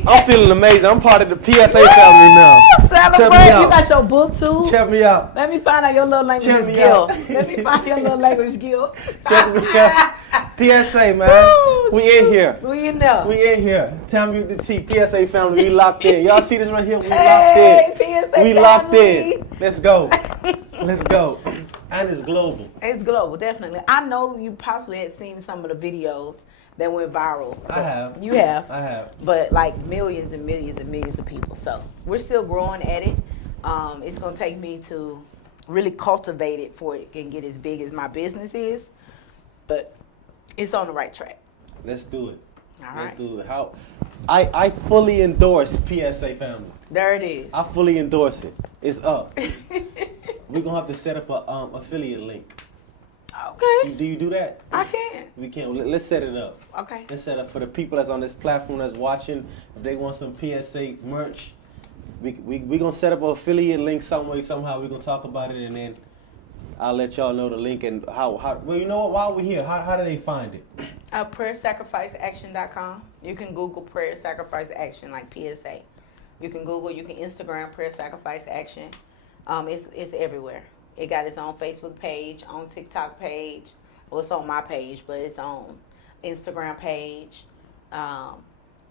I'm feeling amazing. I'm part of the PSA family now. Celebrate. You got your book too? Check me out. Let me find out your little language skill. Let me find your little language skill. Check me out. PSA, man. We in here. We in there. We in here. Tammy with the T. PSA family. We locked in. Y'all see this right here? We locked in. PSA we family. Locked in. Let's go. Let's go. And it's global. It's global, definitely. I know you possibly had seen some of the videos that went viral. I have. You have? I have. But like millions and millions and millions of people. So we're still growing at it. It's going to take me to really cultivate it for it can get as big as my business is. But it's on the right track. Let's do it. All right. Let's do it. I fully endorse PSA family. There it is. I fully endorse it. It's up. We're going to have to set up a affiliate link. Okay. Do you do that? I can. We can. Let's set it up. Okay. Let's set up for the people that's on this platform that's watching. If they want some PSA merch, we gonna set up an affiliate link some way, somehow. We're gonna talk about it, and then I'll let y'all know the link and how. Well, you know what? While we're here, how do they find it? PrayerSacrificeAction.com. You can Google Prayer Sacrifice Action like PSA. You can Google. You can Instagram Prayer Sacrifice Action. It's everywhere. It got its own Facebook page, on TikTok page. Well, it's on my page, but it's on Instagram page. And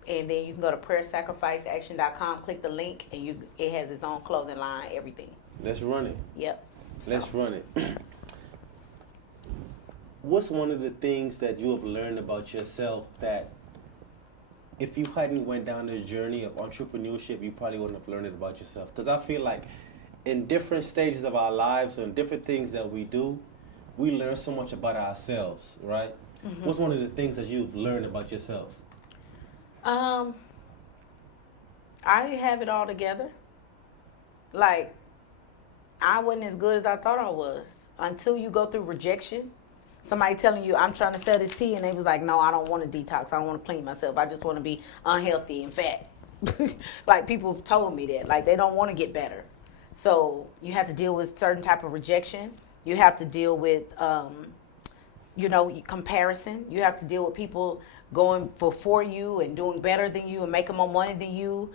then you can go to PrayerSacrificeAction.com, click the link, and it has its own clothing line, everything. Let's run it. Yep. Let's run it. What's one of the things that you have learned about yourself that if you hadn't went down this journey of entrepreneurship, you probably wouldn't have learned it about yourself? Because I feel like in different stages of our lives and different things that we do, we learn so much about ourselves, right? Mm-hmm. What's one of the things that you've learned about yourself? I have it all together. Like, I wasn't as good as I thought I was until you go through rejection. Somebody telling you, I'm trying to sell this tea, and they was like, no, I don't want to detox. I don't want to clean myself. I just want to be unhealthy and fat. Like, people have told me that. Like, they don't want to get better. So you have to deal with certain type of rejection. You have to deal with, comparison. You have to deal with people going for you and doing better than you and making more money than you.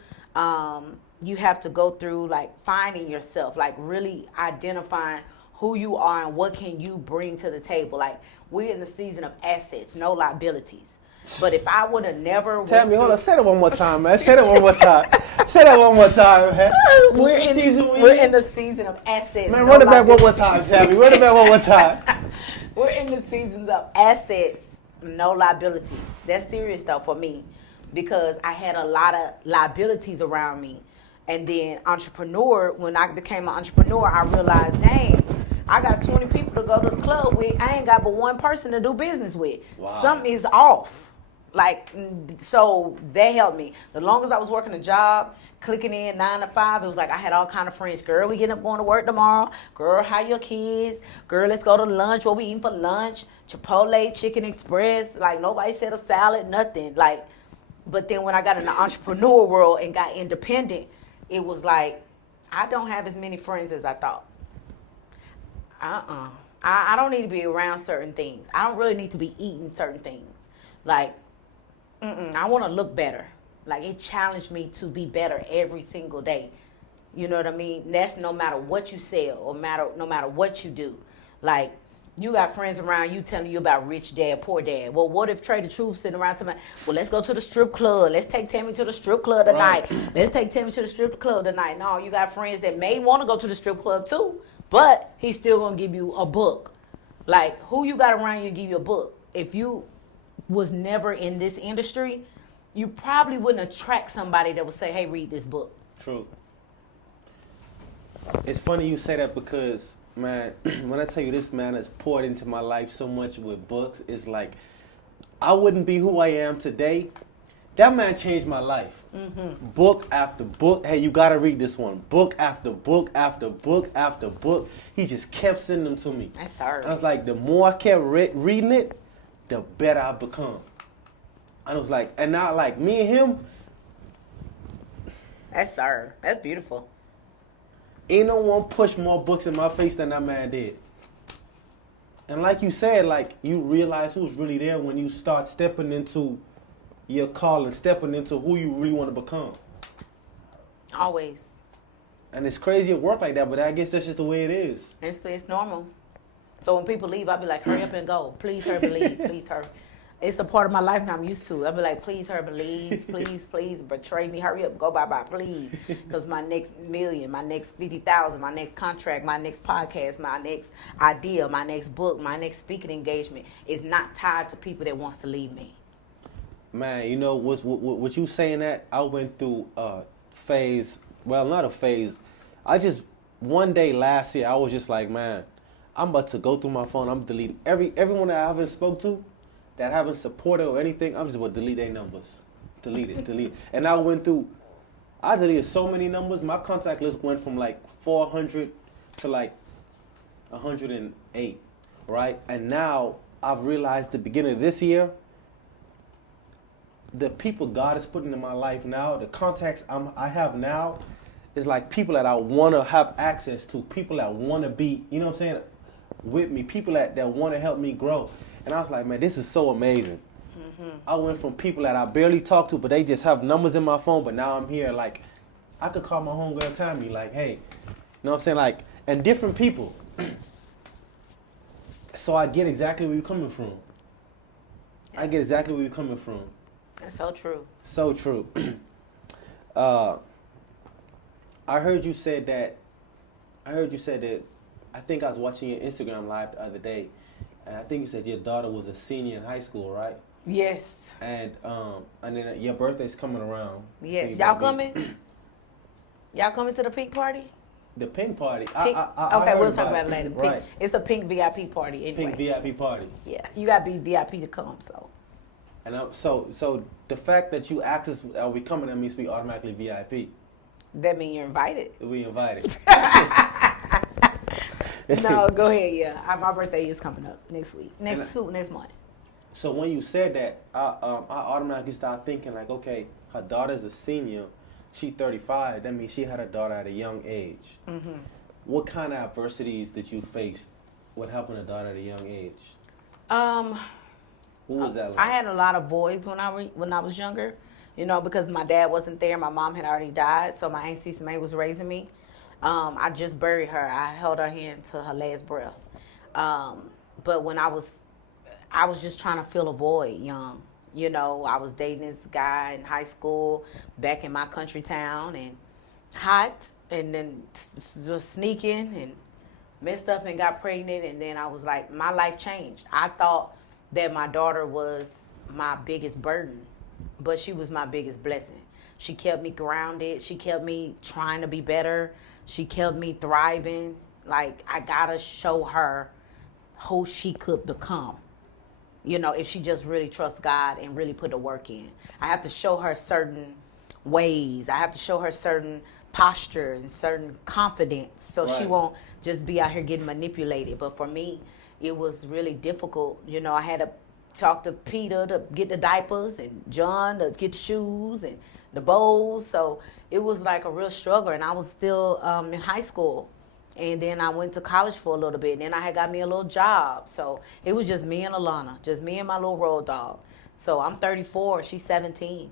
You have to go through, like, finding yourself, like, really identifying who you are and what can you bring to the table. Like, we're in the season of assets, no liabilities. But if I would have never... Tammy, hold on. Say that one more time, man. Say that one more time. Say that one more time, man. We're in the season of assets. Man, run it back one more time, Tammy. Run it back one more time. We're in the seasons of assets, no liabilities. That's serious, though, for me. because I had a lot of liabilities around me. And then entrepreneur, when I became an entrepreneur, I realized, dang, I got 20 people to go to the club with. I ain't got but one person to do business with. Wow. Something is off. Like, so that helped me. The longest I was working a job, clicking in 9 to 5, it was like I had all kind of friends. Girl, we getting up going to work tomorrow. Girl, how your kids? Girl, let's go to lunch. What we eating for lunch? Chipotle, Chicken Express. Like, nobody said a salad, nothing. Like, but then when I got in the entrepreneur world and got independent, it was like, I don't have as many friends as I thought. I don't need to be around certain things. I don't really need to be eating certain things. Like, I want to look better. Like, it challenged me to be better every single day. You know what I mean? That's no matter what you sell or no matter what you do. Like, you got friends around you telling you about rich dad, poor dad. Well, what if Trey the Truth sitting around telling me, well, let's go to the strip club. Let's take Tammy to the strip club tonight. Right. Let's take Tammy to the strip club tonight. No, you got friends that may want to go to the strip club too, but he's still going to give you a book. Like, who you got around you to give you a book? If you was never in this industry, you probably wouldn't attract somebody that would say, hey, read this book. True. It's funny you say that because, man, when I tell you this man has poured into my life so much with books, it's like I wouldn't be who I am today. That man changed my life. Mm-hmm. Book after book. Hey, you got to read this one. Book after book after book after book. He just kept sending them to me. That's sorry. I was like, the more I kept reading it, the better I become. I was like, and now like me and him. That's sorry. That's beautiful. Ain't no one pushed more books in my face than that man did. And like you said, like you realize who's really there when you start stepping into your call and stepping into who you really want to become. Always. And it's crazy at work like that, but I guess that's just the way it is. It's normal. So when people leave, I'll be like, hurry up and go. Please hurry, leave. Please hurry. It's a part of my life now I'm used to. I'll be like, please hurry, leave. Please betray me. Hurry up, go bye-bye, please. Because my next million, my next 50,000, my next contract, my next podcast, my next idea, my next book, my next speaking engagement is not tied to people that wants to leave me. Man, you know, what you saying that, I went through a phase, well, not a phase. One day last year, I was just like, man, I'm about to go through my phone. I'm deleting everyone that I haven't spoke to, that haven't supported or anything. I'm just about to delete their numbers. Delete it. And I deleted so many numbers. My contact list went from like 400 to like 108, right? And now I've realized the beginning of this year, the people God is putting in my life now, the contacts I have now, is like people that I want to have access to, people that want to be, you know what I'm saying, with me, people that want to help me grow. And I was like, man, this is so amazing. Mm-hmm. I went from people that I barely talk to, but they just have numbers in my phone, but now I'm here, like, I could call my homegirl Tammy, like, hey, you know what I'm saying, like, and different people. So I get exactly where you're coming from. That's so true. So true. I heard you said that, I think I was watching your Instagram live the other day, and I think you said your daughter was a senior in high school, right? Yes. And then your birthday's coming around. Yes. Y'all coming? Y'all coming to the pink party? The pink party? Pink? Okay, we'll talk about it later. Pink, right. It's a pink VIP party anyway. Pink VIP party. Yeah. You got to be VIP to come, so. And so the fact that you asked us, are we coming, that means we automatically VIP. That means you're invited. We invited. No, go ahead, yeah. My birthday is coming up next week. Next month. So when you said that, I automatically started thinking like, okay, her daughter's a senior. She's 35. That means she had a daughter at a young age. Mm-hmm. What kind of adversities did you face with having a daughter at a young age? What was that like? I had a lot of voids when I was younger, you know, because my dad wasn't there. My mom had already died, so my Aunt Cece May was raising me. I just buried her. I held her hand to her last breath. But when I was just trying to fill a void young. You know, I was dating this guy in high school back in my country town and hot, and then just sneaking and messed up and got pregnant. And then I was like, my life changed. I thought that my daughter was my biggest burden. but she was my biggest blessing. She kept me grounded. She kept me trying to be better. She kept me thriving. Like, I gotta show her who she could become. You know, if she just really trusts God and really put the work in. I have to show her certain ways. I have to show her certain posture and certain confidence so she Right. won't just be out here getting manipulated. But for me, it was really difficult. You know, I had to talk to Peter to get the diapers and John to get the shoes and the bowls. So it was like a real struggle. And I was still in high school. And then I went to college for a little bit. And then I had got me a little job. So it was just me and Alana, just me and my little road dog. So I'm 34. She's 17.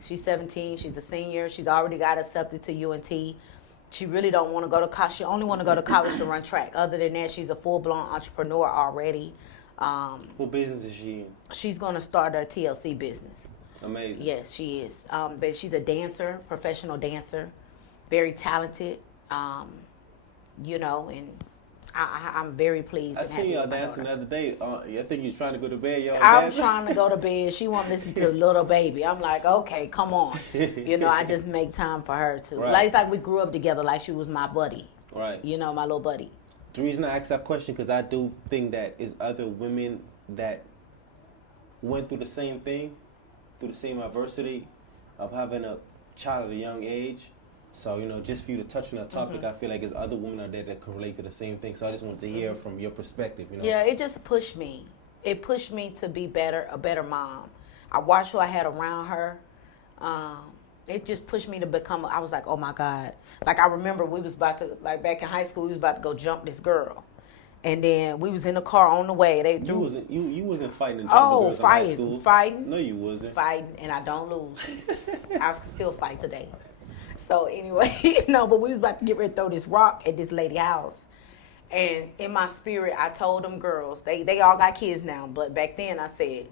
She's 17. She's a senior. She's already got accepted to UNT. She really don't want to go to college. She only want to go to college to run track. Other than that, she's a full-blown entrepreneur already. What business is she in? She's going to start her TLC business. Amazing. Yes, she is. But she's a dancer, professional dancer, very talented. You know, and I'm very pleased. I and seen happy y'all with my dancing the daughter. other day. I think you was trying to go to bed. Y'all I'm dancing? trying to go to bed. She won't listen to Little Baby. I'm like, okay, come on. You know, I just make time for her too. Right. Like, it's like we grew up together, like she was my buddy. Right. You know, my little buddy. The reason I asked that question because I do think that is other women that went through the same thing, through the same adversity of having a child at a young age. So, you know, just for you to touch on that topic, I feel like there's other women out there that can relate to the same thing. So I just wanted to hear from your perspective, you know. Yeah, it just pushed me. It pushed me to be a better mom. I watched who I had around her. It just pushed me to become, I was like, oh my God. Like, I remember we was about to, like back in high school, we was about to go jump this girl. And then we was in the car on the way. They threw, You wasn't fighting and jumping girls in high school. fighting. No, you wasn't. Fighting, and I don't lose. I still fight today. So anyway, no, but we was about to get ready to throw this rock at this lady's house. And in my spirit, I told them girls, they all got kids now, but back then I said,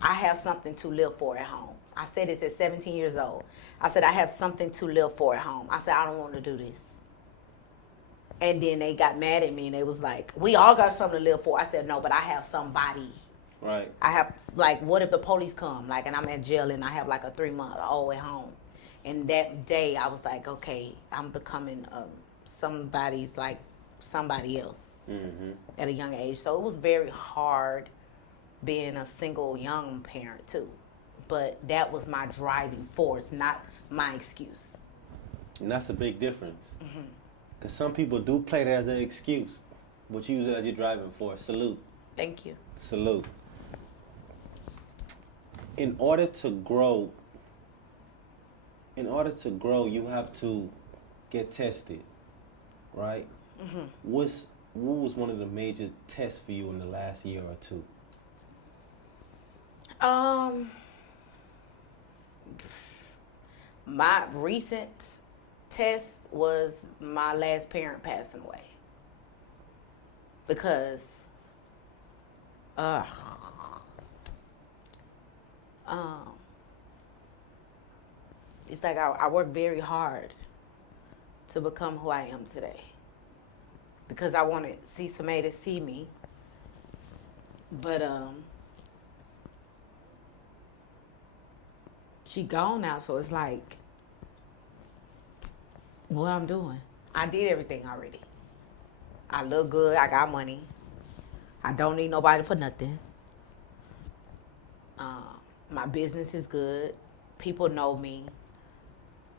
I have something to live for at home. I said this at 17 years old. I said, I have something to live for at home. I said, I don't want to do this. And then they got mad at me and they was like, we all got something to live for. I said, no, but I have somebody. Right. I have, like, what if the police come? Like, and I'm at jail and I have like a 3-month-old at home. And that day I was like, okay, I'm becoming somebody else at a young age. So it was very hard being a single young parent too. But that was my driving force, not my excuse. And that's a big difference. Because some people do play that as an excuse, but use it as your driving force. Salute. Thank you. Salute. In order to grow, you have to get tested, right? What was one of the major tests for you in the last year or two? My recent test was my last parent passing away. Because, it's like I worked very hard to become who I am today. Because I wanted to see somebody to see me. But, she gone now, so it's like, what I'm doing. I did everything already. I look good. I got money. I don't need nobody for nothing. My business is good. People know me.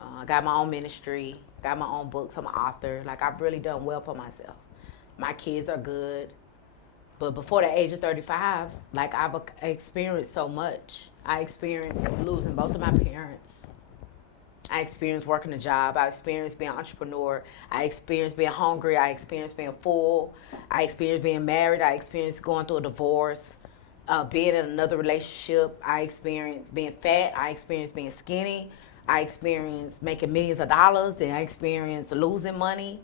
I got my own ministry. Got my own books. I'm an author. Like, I've really done well for myself. My kids are good. But before the age of 35, like, I've experienced so much. I experienced losing both of my parents. I experienced working a job. I experienced being an entrepreneur. I experienced being hungry. I experienced being full. I experienced being married. I experienced going through a divorce. Being in another relationship. I experienced being fat. I experienced being skinny. I experienced making millions of dollars. And I experienced losing money.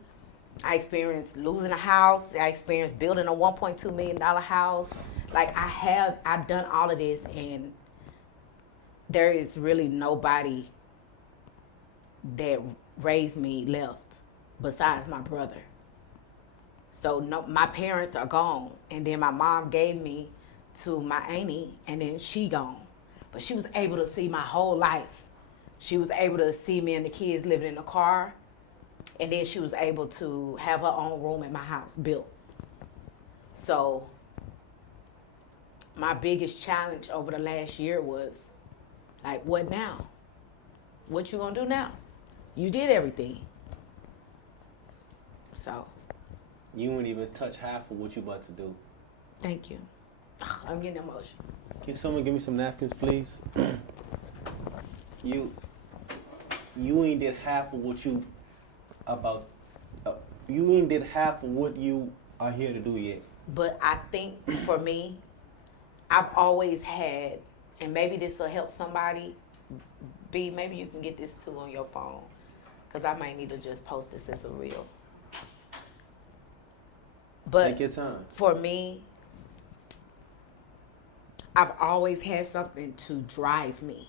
I experienced losing a house. I experienced building a $1.2 million house. Like, I've done all of this, and there is really nobody that raised me left besides my brother. So no, my parents are gone, and then my mom gave me to my auntie, and then she gone. But she was able to see my whole life. She was able to see me and the kids living in the car. And then she was able to have her own room in my house built. So my biggest challenge over the last year was, like, what now? What you gonna do now? You did everything. So. You wouldn't even touch half of what you about to do. Thank you. I'm getting emotional. Can someone give me some napkins, please? You ain't did half of what you about. You ain't did half of what you are here to do yet. But I think for me, I've always had, and maybe this will help somebody. B, maybe you can get this too on your phone, because I might need to just post this as a reel. But take your time. For me, I've always had something to drive me.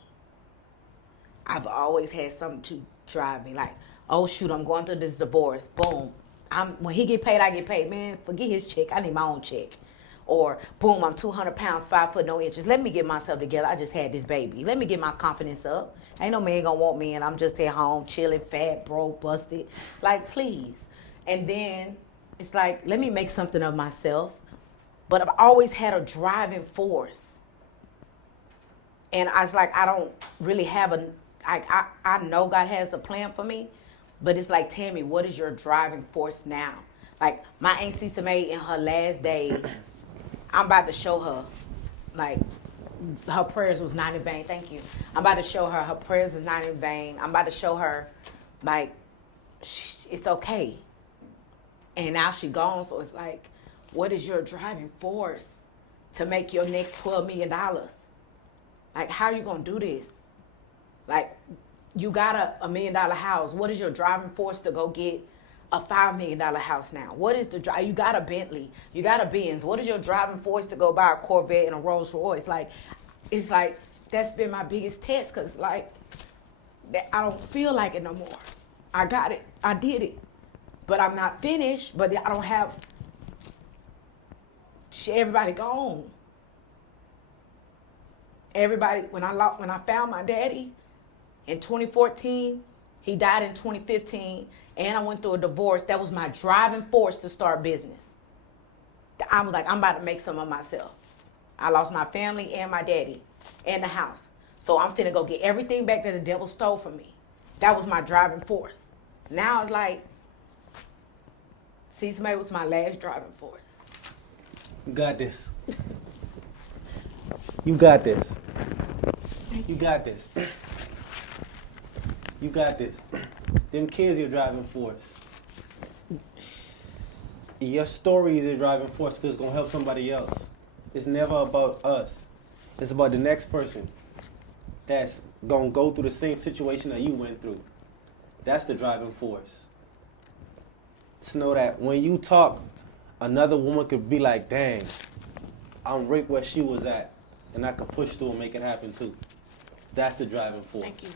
I've always had something to drive me. Like, oh shoot, I'm going through this divorce. Boom. When he get paid, I get paid. Man, forget his check. I need my own check. Or boom, I'm 200 pounds, 5 foot, no inches. Let me get myself together. I just had this baby. Let me get my confidence up. Ain't no man gonna want me, and I'm just at home chilling, fat, broke, busted. Like, please. And then it's like, let me make something of myself. But I've always had a driving force. And I was like, I don't really have I know God has a plan for me, but it's like, Tammy, what is your driving force now? Like, my Aunt Cisa Mae in her last days, I'm about to show her, like, her prayers was not in vain. Thank you. I'm about to show her her prayers is not in vain. I'm about to show her, like, it's okay. And now she gone, so it's like, what is your driving force to make your next $12 million? Like, how are you going to do this? Like, you got a $1 million house. What is your driving force to go get a $5 million house now? What is the drive? You got a Bentley. You got a Benz. What is your driving force to go buy a Corvette and a Rolls Royce? Like, it's like, that's been my biggest test, because, like, I don't feel like it no more. I got it. I did it. But I'm not finished, but I don't have everybody gone. Everybody, when I found my daddy in 2014, he died in 2015, and I went through a divorce. That was my driving force to start business. I was like, I'm about to make some of myself. I lost my family and my daddy and the house. So I'm finna go get everything back that the devil stole from me. That was my driving force. Now it's like, Cisa Mae was my last driving force. You got this. You got this. You got this. You got this. Them kids are your driving force. Your story is your driving force, because it's going to help somebody else. It's never about us. It's about the next person that's going to go through the same situation that you went through. That's the driving force. Just know that when you talk, another woman could be like, dang, I'm right where she was at, and I could push through and make it happen too. That's the driving force. Thank you.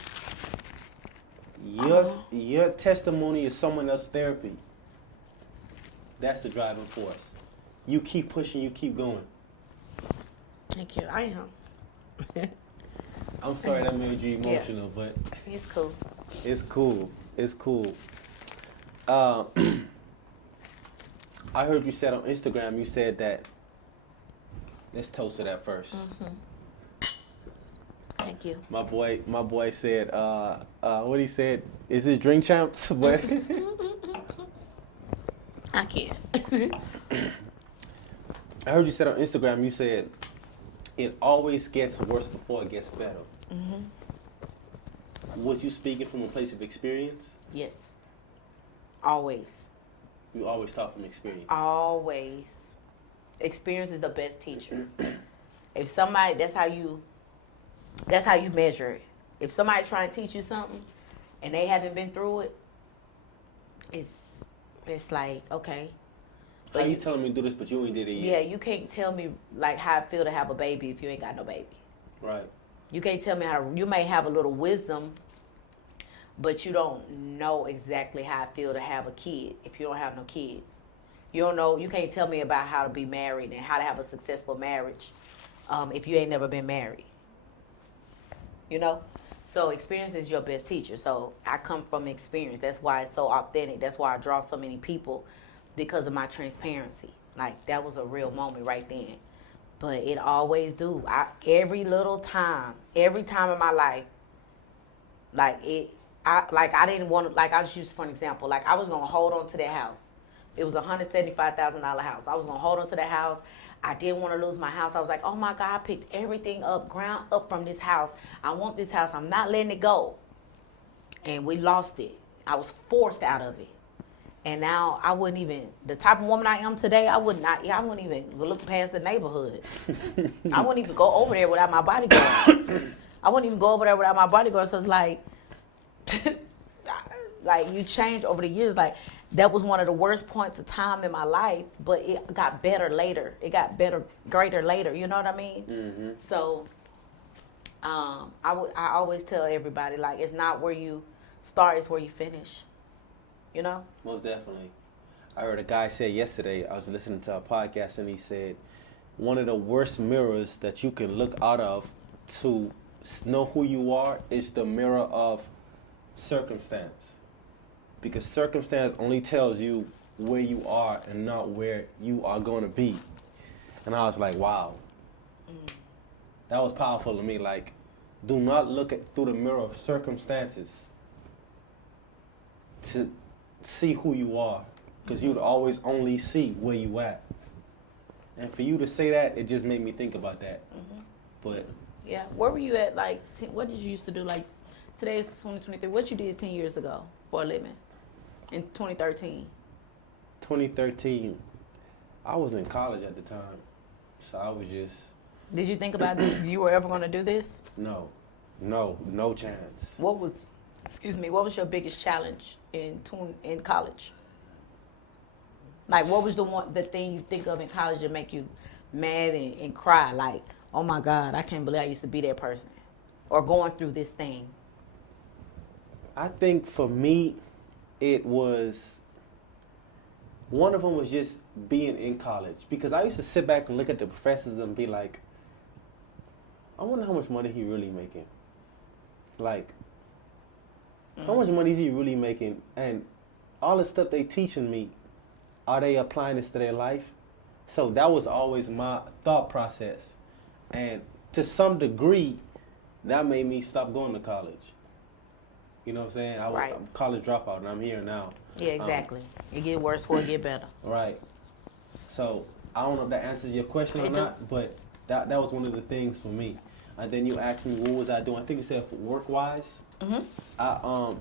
Your testimony is someone else's therapy. That's the driving force. You keep pushing, you keep going. Thank you. I am. I'm sorry that made you emotional, but it's cool. It's cool. It's cool. I heard you said on Instagram, you said that, let's toast to that first. Mm-hmm. Thank you. My boy said, what he said, is it drink champs? But I can't. I heard you said on Instagram, you said, it always gets worse before it gets better. Mm-hmm. Was you speaking from a place of experience? Yes. Always. You always talk from experience? Always. Experience is the best teacher. If somebody, that's how you measure it. If somebody trying to teach you something and they haven't been through it, it's like, okay. How you telling me to do this, but you ain't did it yet? Yeah, you can't tell me like how I feel to have a baby if you ain't got no baby. Right. You can't tell me you may have a little wisdom, but you don't know exactly how I feel to have a kid if you don't have no kids. You don't know, you can't tell me about how to be married and how to have a successful marriage if you ain't never been married. you know? So experience is your best teacher. So I come from experience. That's why it's so authentic. That's why I draw so many people, because of my transparency. Like, that was a real moment right then. But it always do. Every time in my life, I didn't want to, I just used for an example, I was gonna hold on to that house. It was a $175,000 house. I was gonna hold on to that house. I didn't want to lose my house. I was like, oh my God, I picked everything up, ground up from this house. I want this house. I'm not letting it go. And we lost it. I was forced out of it. And now I wouldn't even, the type of woman I am today, I wouldn't even look past the neighborhood. I wouldn't even go over there without my bodyguard. So it's like you change over the years. Like, that was one of the worst points of time in my life, but it got better later. It got greater later. You know what I mean? Mm-hmm. So I always tell everybody, it's not where you start, it's where you finish. You know? Most definitely. I heard a guy say yesterday, I was listening to a podcast, and he said, one of the worst mirrors that you can look out of to know who you are is the mirror of circumstance. Because circumstance only tells you where you are and not where you are going to be. And I was like, wow. That was powerful to me. Do not look through the mirror of circumstances to see who you are. Because you'd always only see where you at. And for you to say that, it just made me think about that. Mm-hmm. But yeah, where were you at? What did you used to do? Today is 2023. What you did 10 years ago for a living? In 2013. 2013, I was in college at the time, so I was just. Did you think about you were ever going to do this? No chance. What was your biggest challenge in college? What was the thing you think of in college that make you mad and cry? Oh my God, I can't believe I used to be that person, or going through this thing. I think for me, it was, one of them was just being in college, because I used to sit back and look at the professors and be like, I wonder how much money he really making. How much money is he really making? And all the stuff they teaching me, are they applying this to their life? So that was always my thought process. And to some degree, that made me stop going to college. You know what I'm saying? I was a college dropout, and I'm here now. Yeah, exactly. It get worse before it get better. Right. So I don't know if that answers your question or not, but that was one of the things for me. And then you asked me, what was I doing? I think you said work-wise. Mm-hmm.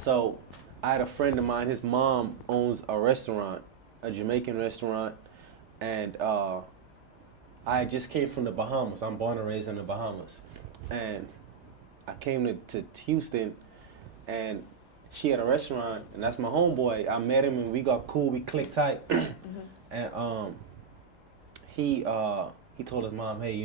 So I had a friend of mine. His mom owns a restaurant, a Jamaican restaurant, and I just came from the Bahamas. I'm born and raised in the Bahamas, and I came to Houston, and she had a restaurant, and that's my homeboy. I met him, and we got cool. We clicked tight, mm-hmm. And he told his mom, hey,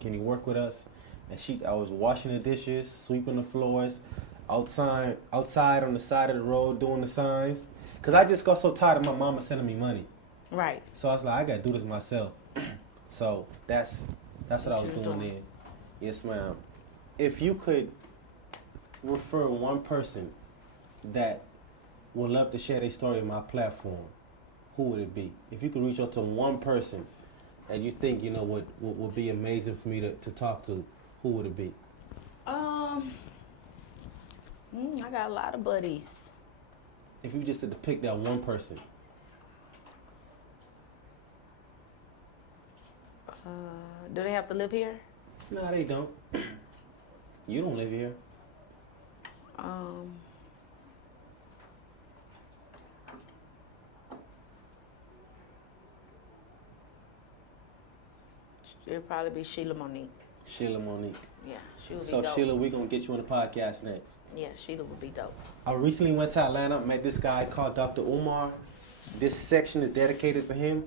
can you work with us? And I was washing the dishes, sweeping the floors, outside on the side of the road doing the signs, because I just got so tired of my mama sending me money. Right. So I was like, I gotta do this myself. So that's what I was doing then. Yes, ma'am. If you could refer one person that would love to share their story on my platform, who would it be? If you could reach out to one person that you think would be amazing for me to talk to, who would it be? I got a lot of buddies. If you just had to pick that one person. Do they have to live here? No, they don't. You don't live here. It'll probably be Sheila Monique. Sheila Monique. Yeah, she would be dope. So dope. Sheila, we're going to get you on the podcast next. Yeah, Sheila would be dope. I recently went to Atlanta, met this guy called Dr. Umar. This section is dedicated to him.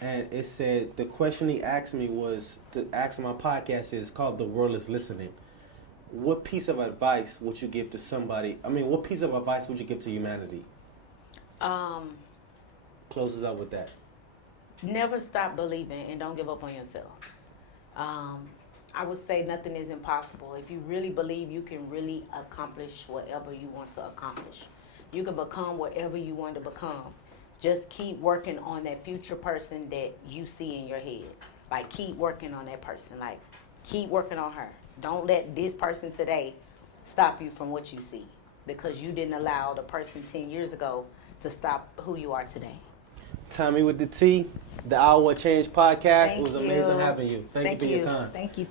And it said, the question he asked me was, to ask my podcast is called The World is Listening. What piece of advice would you give to somebody? What piece of advice would you give to humanity? Closes up with that. Never stop believing and don't give up on yourself. I would say nothing is impossible. If you really believe you can really accomplish whatever you want to accomplish, you can become whatever you want to become. Just keep working on that future person that you see in your head. Like, keep working on that person. Like, keep working on her. Don't let this person today stop you from what you see, because you didn't allow the person 10 years ago to stop who you are today. Tammy with the T, the Hour Change podcast. Thank It was you. amazing having you. Thank you for your time. Thank you.